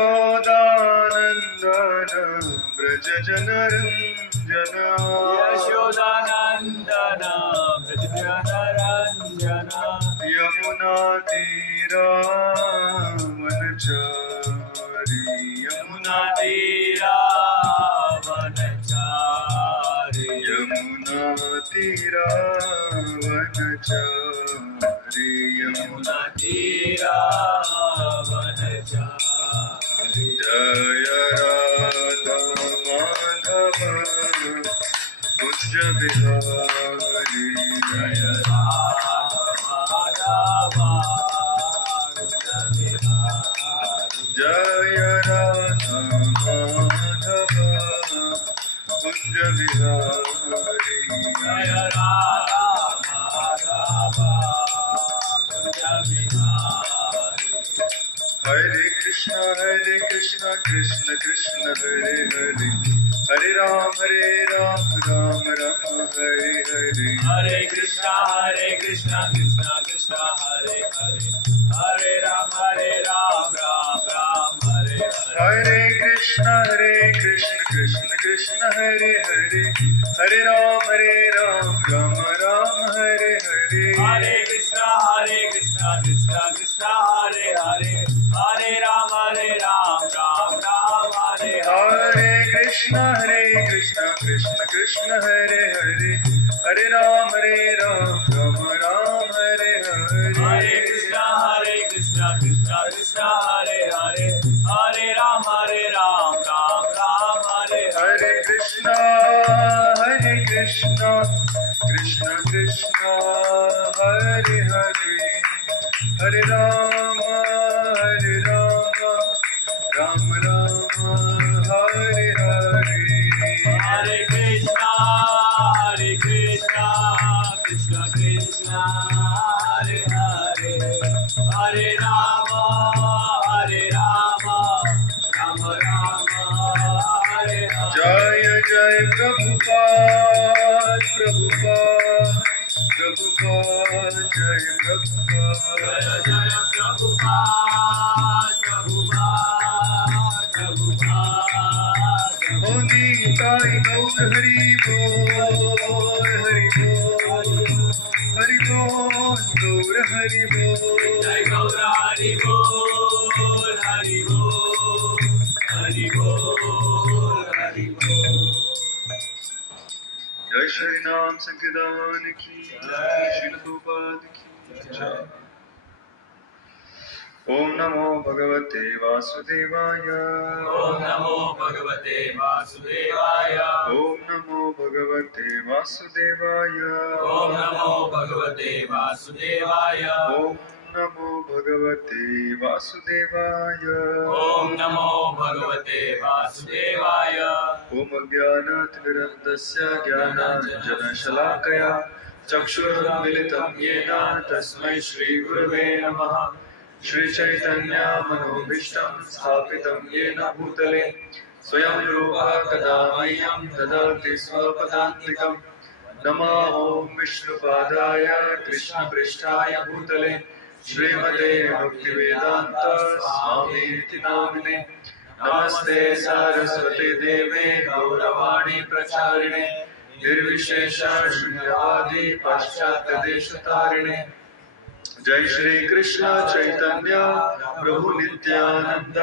यशोदानन्दन व्रज जनरञ्जन यशोदानन्दन व्रज जनरञ्जन यमुनातीरावनचारि यमुनातीरावनचारि यमुनातीरावनचारि यमुनातीरावनचारि जय राधा माधव कुञ्ज बिहारी जय राधा जय राधा माधव कुञ्ज बिहारी जय राधा हरे कृष्ण कृष्ण कृष्ण हरे हरे हरे राम राम राम हरे हरे हरे कृष्णा कृष्ण कृष्ण हरे हरे हरे राम राम राम हरे हरे कृष्ण कृष्ण कृष्ण हरे हरे हरे राम राम राम हरे हरे हरे कृष्णा कृष्ण कृष्ण हरे हरे हरे राम राम राम हरे हरे कृष्ण कृष्ण कृष्ण हरे हरे हरे राम राम राम हरे हरे हरे कृष्णा कृष्ण कृष्ण हरे हरे हरे राम राम राम हरे हरे कृष्ण कृष्ण कृष्ण हरे हरे हरे राम राम राम हरे हरे हरे कृष्णा कृष्ण कृष्ण हरे हरे हरे राम राम हरे हरे जय जय प्रभुपाद जय प्रभुपाद जय जय प्रभुपाद हो निताई गौर हरि बोल हरि बोल गौर हरि बोल जय गौर हरि बोल हरि बोल हरि बोल हरि बोल जय श्री नाम संकीर्तन की जय श्री प्रभुपाद की जय। ओम नमो भगवते वासुदेवाय ओम नमो भगवते वासुदेवाय ओम नमो भगवते वासुदेवाय ओम नमो भगवते वासुदेवाय ओम नमो भगवते वासुदेवाय ओम नमो भगवते वासुदेवाय ओम अज्ञानतिमिरन्धस्य ज्ञानाञ्जनशलाकया चक्षुरुन्मिलितं येन तस्मै श्रीगुरवे नमः श्रीचैतन्यमनोभीष्टं स्थापितं येन भूतले स्वयं रूपः कदा मह्यं ददाति स्वपदान्तिकं नमो विष्णुपादाय कृष्णपृष्ठाय भूतले श्रीमते भक्तिवेदान्त स्वामीति नामिने नमस्ते सरस्वती देवे गौरवाणी प्रचारिणे निर्विशेष शून्यवादी पाश्चात्य देशतारिणे जय श्री कृष्ण चैतन्य प्रभु नित्यानंद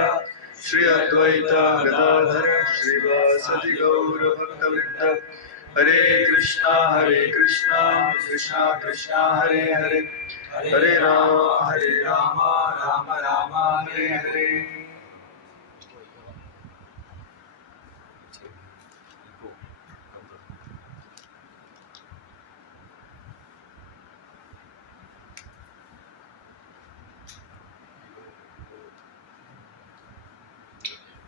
श्री अद्वैत गदाधर श्रीवासदि गौर भक्तवृंद हरे कृष्णा कृष्णा कृष्णा हरे हरे हरे राम राम राम हरे हरे।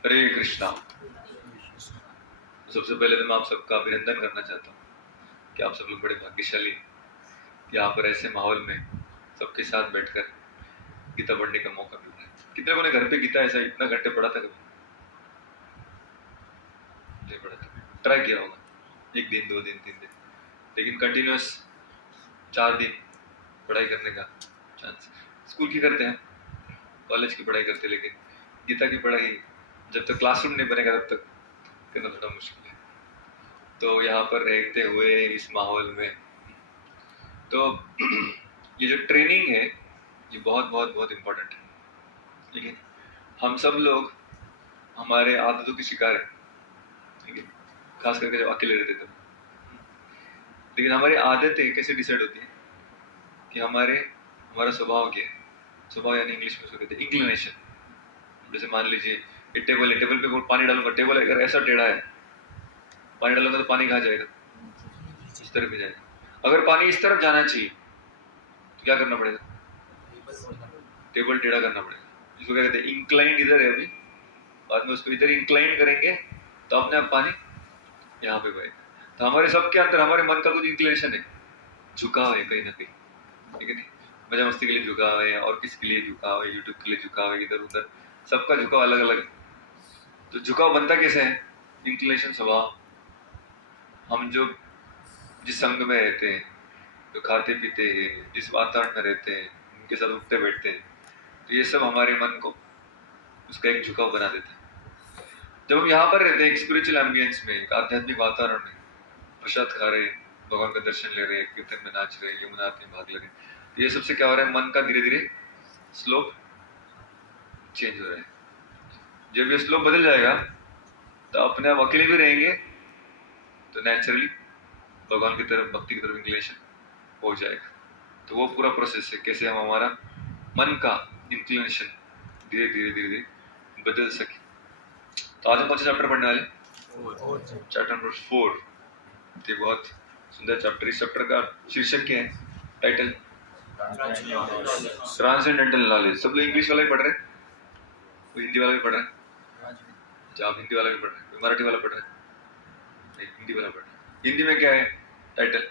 हरे कृष्णा। सबसे पहले तो मैं आप सबका अभिनंदन करना चाहता हूँ कि आप सब लोग बड़े भाग्यशाली यहाँ पर ऐसे माहौल में सबके साथ बैठकर गीता पढ़ने का मौका मिल रहा है। कितने लोगों ने घर पे गीता ऐसा इतना घंटे पढ़ा था? कभी नहीं पढ़ा था, ट्राई किया होगा 1 दिन 2 दिन 3 दिन, लेकिन कंटिन्यूस 4 दिन पढ़ाई करने का चांस। स्कूल की करते हैं, कॉलेज की पढ़ाई करते हैं, लेकिन गीता की पढ़ाई जब तक क्लासरूम नहीं बनेगा तब तक करना थोड़ा मुश्किल है। तो यहाँ पर रहते हुए इस माहौल में तो ये जो ट्रेनिंग है ये बहुत बहुत बहुत इम्पोर्टेंट है। लेकिन हम सब लोग हमारे आदतों के शिकार हैं, ठीक है, खास करके जब अकेले रहते तब। लेकिन हमारी आदतें कैसे डिसाइड होती है कि हमारा स्वभाव क्या है। स्वभाव यानी इंग्लिश में उसको कहते हैं इंक्लिनेशन। जैसे मान लीजिए ये टेबल है, टेबल पे पानी डालूंगा, टेबल अगर ऐसा टेढ़ा है, पानी डालूंगा तो पानी कहाँ जाएगा, इस तरफ ही जाएगा। अगर पानी इस तरफ जाना चाहिए तो क्या करना पड़ेगा, टेबल टेढ़ा करना पड़ेगा। इसको क्या कहते हैं, इंक्लाइंड इधर है अभी, बाद में उसको इधर इंक्लाइन करेंगे तो अपने आप पानी यहाँ पे बहेगा। तो हमारे सबके अंदर हमारे मन का कुछ इंक्लिनेशन है, झुकाव है कहीं ना कहीं, ठीक है नहीं, मजा मस्ती के लिए झुकाव है और किसी के लिए झुकाव है, यूट्यूब के लिए झुकाव है, इधर उधर सबका झुकाव अलग अलग है। तो झुकाव बनता कैसे है, इंक्लिनेशन, स्वभाव। हम जो जिस संग में रहते हैं, जो खाते पीते हैं, जिस वातावरण में रहते हैं, उनके साथ उठते बैठते हैं, तो ये सब हमारे मन को उसका एक झुकाव बना देता है। जब हम यहाँ पर रहते हैं एक स्पिरिचुअल एम्बियंस में, एक आध्यात्मिक वातावरण में, प्रसाद खा रहे, भगवान का दर्शन ले रहे, कीर्तन में नाच रहे, यमुना आरती में भाग ले रहे, तो ये सबसे क्या हो रहा है, मन का धीरे धीरे स्लोप चेंज हो रहा है। जब ये स्लोप बदल जाएगा तो अपने आप अकेले भी रहेंगे तो नेचुरली भगवान की तरफ, भक्ति की तरफ इंक्लिनेशन हो जाएगा। तो वो पूरा प्रोसेस है कैसे हम हमारा मन का इंक्लिनेशन धीरे धीरे धीरे धीरे बदल सके। तो आज हम कौन सा चैप्टर पढ़ने वाले, चैप्टर नंबर 4। ये बहुत सुंदर चैप्टर। इस चैप्टर का शीर्षक क्या है, टाइटल, ट्रांसेंडेंटल नॉलेज। सब लोग इंग्लिश वाला ही पढ़ रहे हैं, कोई हिंदी वाला भी पढ़ रहा है, आप हिंदी वाला भी पढ़ रहे हैं, कोई मराठी वाला पढ़ रहा है, नहीं हिंदी वाला पढ़ रहा है। हिंदी में क्या है टाइटल,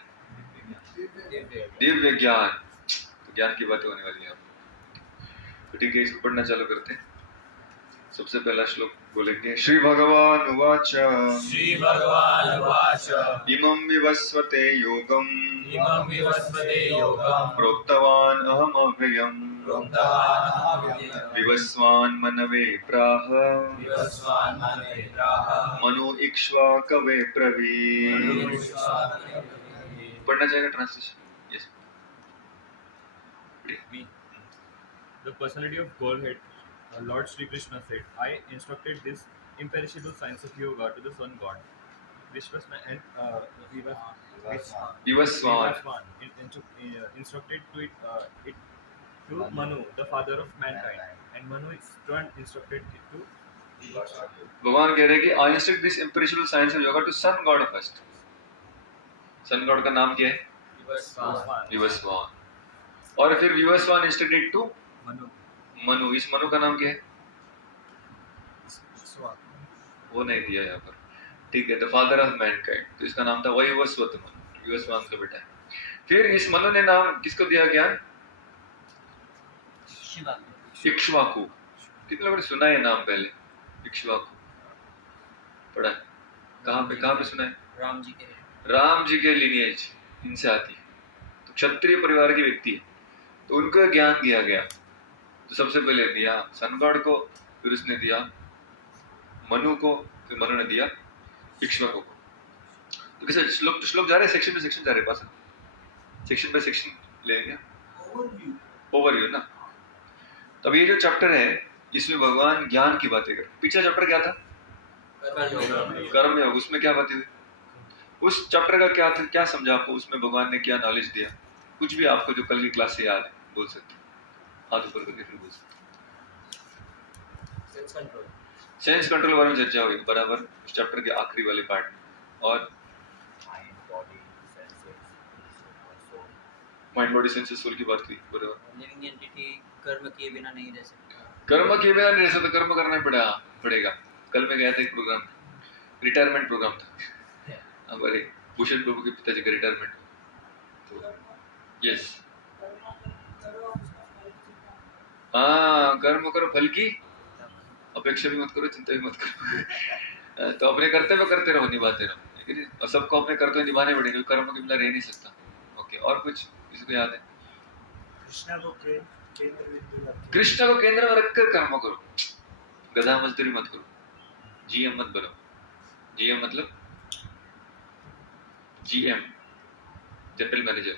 दिव्य ज्ञान। तो ज्ञान की बातें होने वाली है। तो ठीक है, इसको पढ़ना चालू करते हैं। सबसे पहला श्लोक बोलेंगे, श्री भगवान उवाच, श्री भगवान उवाच, इमं विवस्वते योगम्, इमं विवस्वते योगम्, प्रोक्तवान् अहमव्ययम्, प्रोक्तवान् अहमव्ययम्, विवस्वान् मनवे प्राह, विवस्वान् मनवे प्राह, मनो इक्ष्वाकवे ब्रवीत्। मनो इक्ष्वाकवे ब्रवीत्। पढ़ना चाहेगा translation? Yes. Me. The personality of Godhead, Lord Sri Krishna said, I instructed this imperishable science of yoga to the Sun God. Vishwaswan and Vivasvan instructed to it to Manu, the father of mankind, and Manu instructed it to भगवान कह रहे हैं कि I instruct this imperishable science of yoga to sun god first. Sun god का नाम क्या है, Vishwaswan. Vivasvan. और फिर Vivasvan instructed to Manu. Manu. इस मनु का नाम क्या है, वो नहीं दिया यहाँ पर, ठीक है। द फादर ऑफ मैनकाइंड, तो इसका नाम था वैवस्वत मनु, विवस्वान का बेटा है। फिर इस मनु ने नाम किसको दिया, ज्ञान, इक्ष्वाकु। कितने लोगों ने सुना है नाम पहले, इक्ष्वाकु पढ़ा है? कहाँ पे सुना है, राम जी के लिनिएज इनसे आती है। तो क्षत्रिय परिवार के व्यक्ति है, तो उनको ज्ञान दिया गया। तो सबसे पहले दिया सन गॉड को, फिर उसने दिया मनु को, फिर मनु ने दिया इक्ष्वाकु को। तो कैसे श्लोक जा रहे हैं, सेक्शन पे सेक्शन जा रहे हैं, पास सेक्शन पे सेक्शन लेंगे, ओवरव्यू ना। तब ये जो चैप्टर है इसमें भगवान ज्ञान की बातें कर। पिछला चैप्टर क्या था, कर्म योग, उसमें क्या बातें हुई, उस चैप्टर का क्या था, क्या समझा आपको, उसमें भगवान ने क्या नॉलेज दिया, कुछ भी आपको जो कल की क्लास से याद है बोल सकते, हाथ ऊपर करके फिर बोल सकते। सेंस कंट्रोल बारे में चर्चा हुई बराबर उस चैप्टर के आखिरी वाले पार्ट में। और माइंड बॉडी सेंसेस सोल की बात हुई बराबर। लिविंग एंटिटी कर्म किए बिना नहीं रह सकता, कर्म किए बिना नहीं रह सकता, कर्म करना ही पड़ेगा। कल मैं गया था एक प्रोग्राम, रिटायरमेंट प्रोग्राम था हमारे भूषण प्रभु के पिताजी का रिटायरमेंट। तो यस, हाँ, कर्म करो फल की अपेक्षा भी मत करो, चिंता भी मत करो। तो अपने कर्तव्य करते रहो, निभाते रहो, ठीक है। और सबको अपने कर्तव्य निभाने पड़ेंगे, कर्म के बिना रह नहीं सकता। ओके, और कुछ किसी को याद है? कृष्णा को प्रेम, कृष्ण को केंद्र में रखकर कर्म करो, गधा मजदूरी मत करो, जीएम मत बनो। जीएम मतलब जीएम जनरल मैनेजर,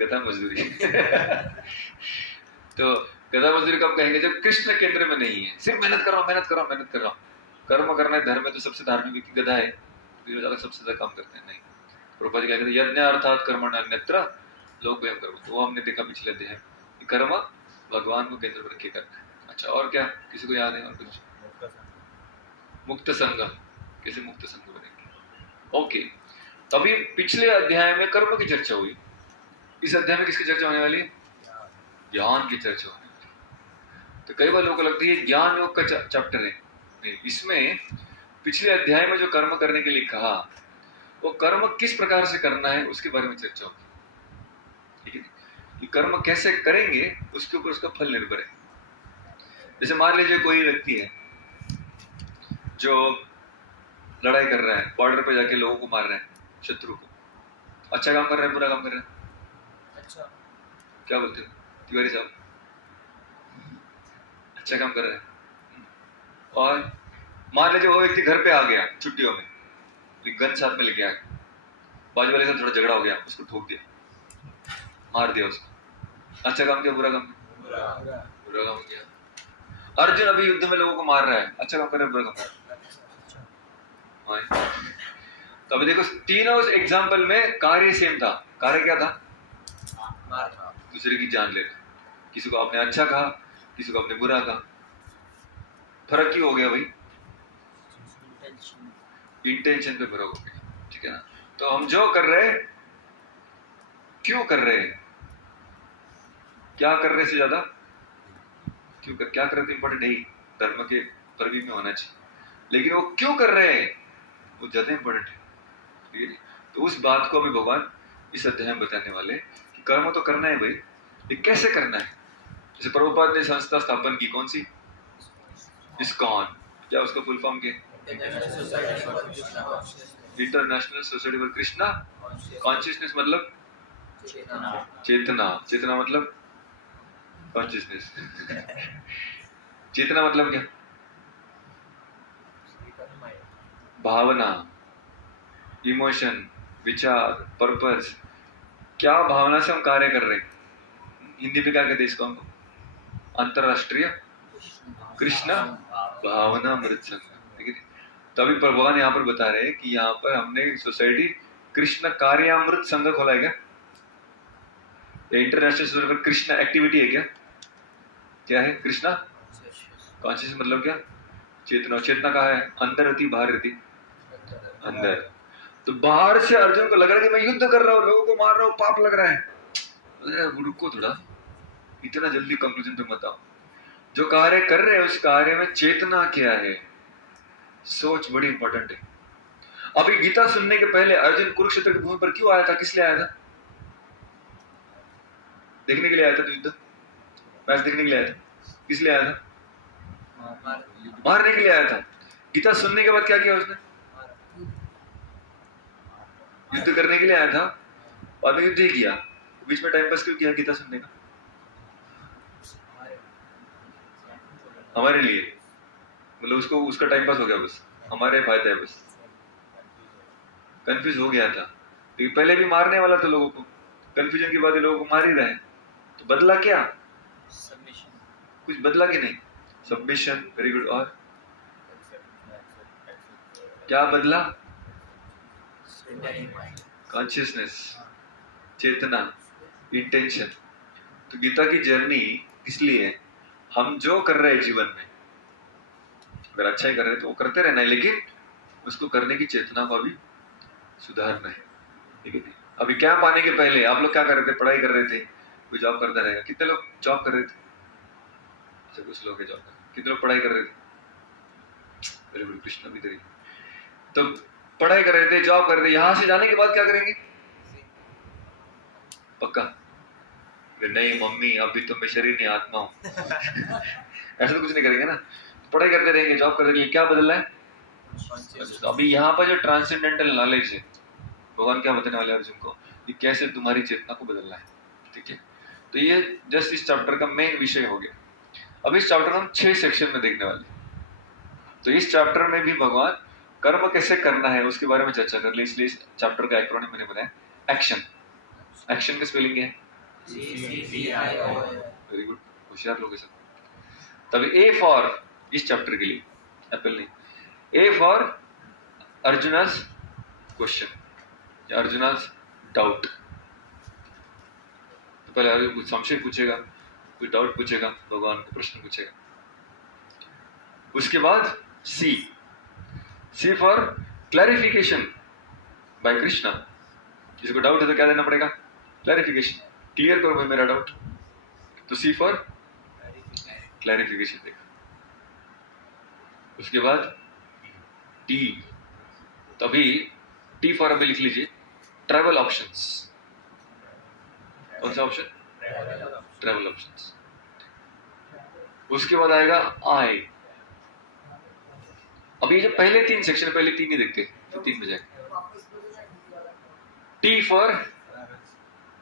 गधा मजदूरी तो गधा मजदूरी कब कहेंगे? जब कृष्ण केंद्र में नहीं है, सिर्फ मेहनत कर रहा हूँ, मेहनत कर रहा हूँ, मेहनत कर रहा हूँ। कर्म करना है, धर्म में तो सबसे धार्मिक व्यक्ति गधा है, सबसे ज्यादा काम करते हैं। नहीं, प्रभुपाद जी क्या कहते हैं? यज्ञ अर्थात कर्मण अन्यत्र लोकवयम कर्म। तो वो हमने देखा पिछले अध्याय में, कर्म भगवान को केंद्र में रख के करना है। अच्छा, और क्या किसी को याद है? और कुछ? मुक्त संग, कैसे मुक्त संग बनेंगे? ओके, तभी पिछले अध्याय में कर्म की चर्चा हुई, इस अध्याय में किसकी चर्चा होने वाली है? ज्ञान की चर्चा होने वाली है। तो कई बार लोगों को लगता है ये ज्ञान योग का चैप्टर है। नहीं, इसमें पिछले अध्याय में जो कर्म करने के लिए कहा, वो कर्म किस प्रकार से करना है उसके बारे में चर्चा होगी। ठीक है, ये कर्म कैसे करेंगे उसके ऊपर उसका फल निर्भर है। जैसे मान लीजिए कोई व्यक्ति है जो लड़ाई कर रहा है, बॉर्डर पे जाके लोगों को मार रहा है, शत्रु को, अच्छा काम कर रहा है, बुरा काम कर रहा है? अच्छा, क्या बोलते हो तिवारी साहब? अच्छा काम कर रहा है। और मान लीजिए वो व्यक्ति घर पे आ गया छुट्टियों में, गन साथ में लेके आ गया, बाजू वाले से थोड़ा झगड़ा हो गया, उसको ठोक दिया, मार दिया उसको। अच्छा काम किया, बुरा काम किया? बुरा काम किया। अर्जुन अभी युद्ध में लोगों को मार रहा है, अच्छा काम कर रहा है, बुरा काम कर रहा है? तो अभी देखो, तीनों एग्जाम्पल में कार्य सेम था। कार्य क्या था? दूसरे की जान लेना। किसी को आपने अच्छा कहा, किसी को आपने बुरा कहा, फर्क क्यों हो गया भाई? इंटेंशन पे फर्क हो गया। ठीक है ना? तो हम जो कर रहे हैं, क्यों कर रहे हैं, क्या कर रहे से ज्यादा क्यों कर, क्या कर रहे थे इंपॉर्टेंट नहीं, धर्म के परिधि में होना चाहिए, लेकिन वो क्यों कर रहे हैं वो ज्यादा इंपॉर्टेंट है। ठीक है, तो उस बात को अभी भगवान इस अध्याय में बताने वाले कि कर्म तो करना है भाई, ये कैसे करना है। जैसे प्रभुपाद ने संस्था स्थापन की, कौन सी? इस्कॉन। क्या उसका फुल फॉर्म क्या? International society for Krishna consciousness. मतलब चेतना। चेतना मतलब कॉन्शियसनेस। चेतना मतलब क्या? भावना, इमोशन, विचार, पर्पस। क्या भावना से हम कार्य कर रहे हैं? हिंदी में क्या कहते हैं इसको? हमको अंतरराष्ट्रीय कृष्ण भावनामृत संघ। ठीक है, तभी भगवान यहाँ पर बता रहे हैं कि यहाँ पर हमने सोसाइटी कृष्ण कार्यामृत संघ खोला है क्या? इंटरनेशनल सोसाइटी पर कृष्ण एक्टिविटी है क्या? क्या है कृष्णा कॉन्शियस? मतलब क्या? चेतना। चेतना कहाँ है? अंदर रहती, बाहर रहती? अंदर। तो बाहर से अर्जुन को लग रहा है कि मैं युद्ध कर रहा हूँ, लोगों को मार रहा हूँ, पाप लग रहा है। रुको थोड़ा, इतना जल्दी कंक्लूजन पे मत आओ। जो कार्य कर रहे हैं उस कार्य में चेतना क्या है, सोच बड़ी इंपॉर्टेंट है। अभी गीता सुनने के पहले अर्जुन कुरुक्षेत्र की भूमि पर क्यों आया था? किस लिए आया था? देखने के लिए आया था? तो युद्ध मैच देखने के लिए आया था? किस लिए आया था? मारने के लिए आया था। गीता सुनने के बाद क्या किया उसने? युद्ध करने के लिए आया था, बाद में युद्ध ही किया। बीच में टाइम पास क्यों किया गीता सुनने का? हमारे लिए, मतलब उसको उसका टाइम पास हो गया, बस हमारे फायदा है, बस कंफ्यूज हो गया था। तो पहले भी मारने वाला था लोगों को, कंफ्यूजन के बाद लोगों को मार ही रहे। तो बदला क्या? सबमिशन। कुछ बदला कि नहीं? Submission, very good. और क्या बदला? कॉन्शियसनेस, चेतना, इंटेंशन। तो गीता की जर्नी इसलिए हम जो कर रहे हैं जीवन में, अगर अच्छा ही कर रहे हैं तो वो करते रहना है, लेकिन उसको करने की चेतना को भी सुधारना है। ठीक है, अभी कैंप आने के पहले आप लोग क्या कर रहे थे? पढ़ाई कर रहे थे, कोई जॉब करता रहेगा। कितने लोग जॉब कर रहे थे? अच्छा, कुछ लोग जॉब कर, कितने लोग पढ़ाई कर रहे थे? वेरी गुड, कृष्ण भी तेरी। तो पढ़ाई कर रहे थे, जॉब कर रहे थे, यहां से जाने के बाद क्या करेंगे? पक्का नहीं मम्मी, अभी तो मैं शरीर नहीं आत्मा हूं ऐसा तो कुछ नहीं करेंगे ना। पढ़ाई करते रहेंगे, जॉब करते रहेंगे, क्या बदलना है? अभी यहाँ पर जो ट्रांसेंडेंटल नॉलेज है, भगवान क्या बताने वाले हैं अर्जुन को, कि कैसे तुम्हारी चेतना को बदलना है। ठीक है, तो ये जस्ट इस चैप्टर का मेन विषय हो गया। अब इस चैप्टर हम 6 सेक्शन में देखने वाले हैं। तो इस चैप्टर में भी भगवान कर्म कैसे करना है उसके बारे में चर्चा कर ले, इसलिए इस चैप्टर का एक्रोनिम मैंने बनाया एक्शन। एक्शन का स्पेलिंग क्या है? वेरी गुड, होशियार लोग सब। तब ए फॉर इस चैप्टर के लिए एप्पल नहीं, ए फॉर अर्जुनास क्वेश्चन, अर्जुनास डाउट। तो पहले अर्जुन कुछ संशय पूछेगा, कुछ डाउट पूछेगा, भगवान को प्रश्न पूछेगा। उसके बाद सी फॉर क्लैरिफिकेशन बाय कृष्णा। जिसको डाउट है तो क्या देना पड़ेगा? क्लैरिफिकेशन, क्लियर करो भाई मेरा डाउट। तो सी फॉर क्लैरिफिकेशन देखा। उसके बाद टी, तभी टी फॉर अभी लिख लीजिए ट्रैवल ऑप्शंस। कौन सा ऑप्शन? Travel options. उसके बाद आएगा आई। अभी जो पहले 3 सेक्शन, पहले 3 ही देखते, तो 3 में जाएंगे। T for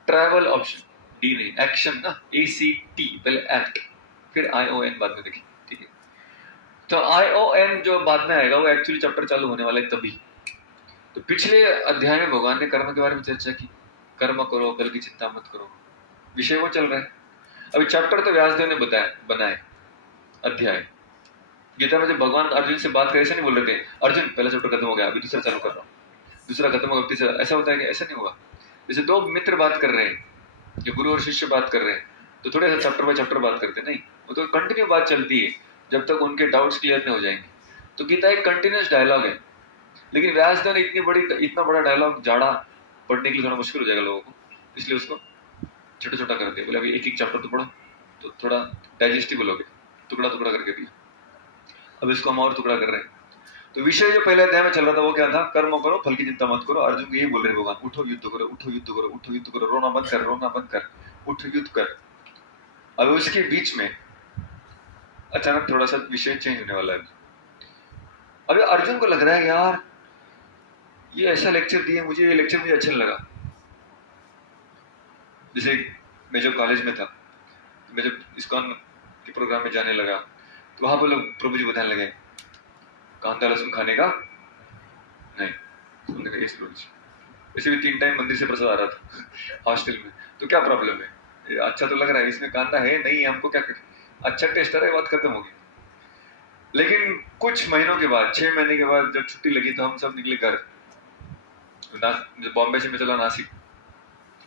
travel option, D नहीं, एक्शन ना, ACT पहले एक्ट, फिर ION बाद में देखिए, ठीक है। तो ION जो बाद में आएगा वो एक्चुअली चैप्टर चालू होने वाला है तभी। तो पिछले अध्याय में भगवान ने कर्म के बारे में चर्चा की, कर्म करो कल की चिंता मत करो, विषय वो चल रहा है। अभी चैप्टर तो व्यासदेव ने बनाए अध्याय। गीता में जब भगवान अर्जुन से बात करे, ऐसा नहीं बोल रहे थे अर्जुन पहला चैप्टर खत्म हो गया अभी दूसरा चालू कर रहा हूँ, दूसरा खत्म हो गया तीसरा, ऐसा होता है कि ऐसा नहीं होगा। जैसे 2 मित्र बात कर रहे हैं, जो गुरु और शिष्य बात कर रहे हैं, तो थोड़े सा चैप्टर बाय चैप्टर बात करते नहीं, वो तो कंटिन्यू बात चलती है जब तक उनके डाउट्स क्लियर नहीं हो जाएंगे। तो गीता एक कंटिन्यूस डायलॉग है, लेकिन व्यासदेव ने इतना बड़ा डायलॉग झाड़ा, पढ़ने के लिए थोड़ा मुश्किल हो जाएगा लोगों को, इसलिए उसको छोटा छोटा कर दिया। बोले अभी एक चैप्टर तो पढ़ो तो थोड़ा डाइजेस्टिबल हो गया, टुकड़ा टुकड़ा करके दिया। अब इसको हम और टुकड़ा कर रहे हैं। तो विषय जो पहले अध्याय में चल रहा था वो क्या था? कर्म करो फल की चिंता मत करो। अर्जुन को यही बोल रहे भगवान, उठो युद्ध करो, उठो युद्ध करो, उठो युद्ध करो, रोना बंद कर, रोना बंद कर, उठ युद्ध कर। अब उसके बीच में अचानक थोड़ा सा विषय चेंज होने वाला है। अभी अर्जुन को लग रहा है यार ये ऐसा लेक्चर दिए मुझे, ये लेक्चर मुझे अच्छा लगा। जैसे मैं जब कॉलेज में था, तो मैं जब इस्कॉन के प्रोग्राम में जाने लगा, तो वहां पर लोग प्रभु जी बताने लगे कांदा लहसुन खाने का नहीं, सुनने का इस प्रभु जी। वैसे भी 3 टाइम मंदिर से प्रसाद आ रहा था हॉस्टल में, तो क्या प्रॉब्लम है? ये अच्छा तो लग रहा है, इसमें कांदा है नहीं, हमको क्या करें, अच्छा टेस्ट आ रहा है, बात खत्म होगी। लेकिन कुछ महीनों के बाद, 6 महीने के बाद जब छुट्टी लगी तो हम सब निकले घर। बॉम्बे से मैं चला नासिक,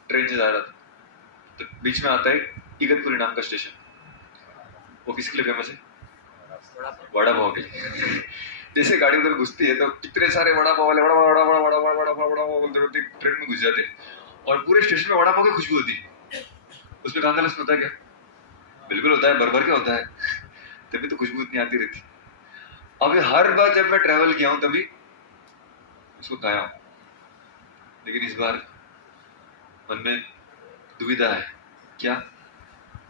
ट्रेन से जा रहा था, तो बीच में आता है इगतपुरी नाम का स्टेशन। वो किसके लिए फेमस है? वड़ा पाव के लिए। जैसे गाड़ी उधर घुसती है तो कितने सारे वड़ा पाव वाले वड़ा पाव बोलते ट्रेन में घुस जाते, और पूरे स्टेशन में वड़ा पाव की खुशबू होती। उसमें कांदा लहसुन होता है क्या? बिल्कुल होता है, भर के होता है, तभी तो खुशबू इतनी आती रहती। अभी हर बार जब मैं ट्रैवल किया हूं तभी उसको खाया हूं, लेकिन इस बार मन में दुविधा है। क्या?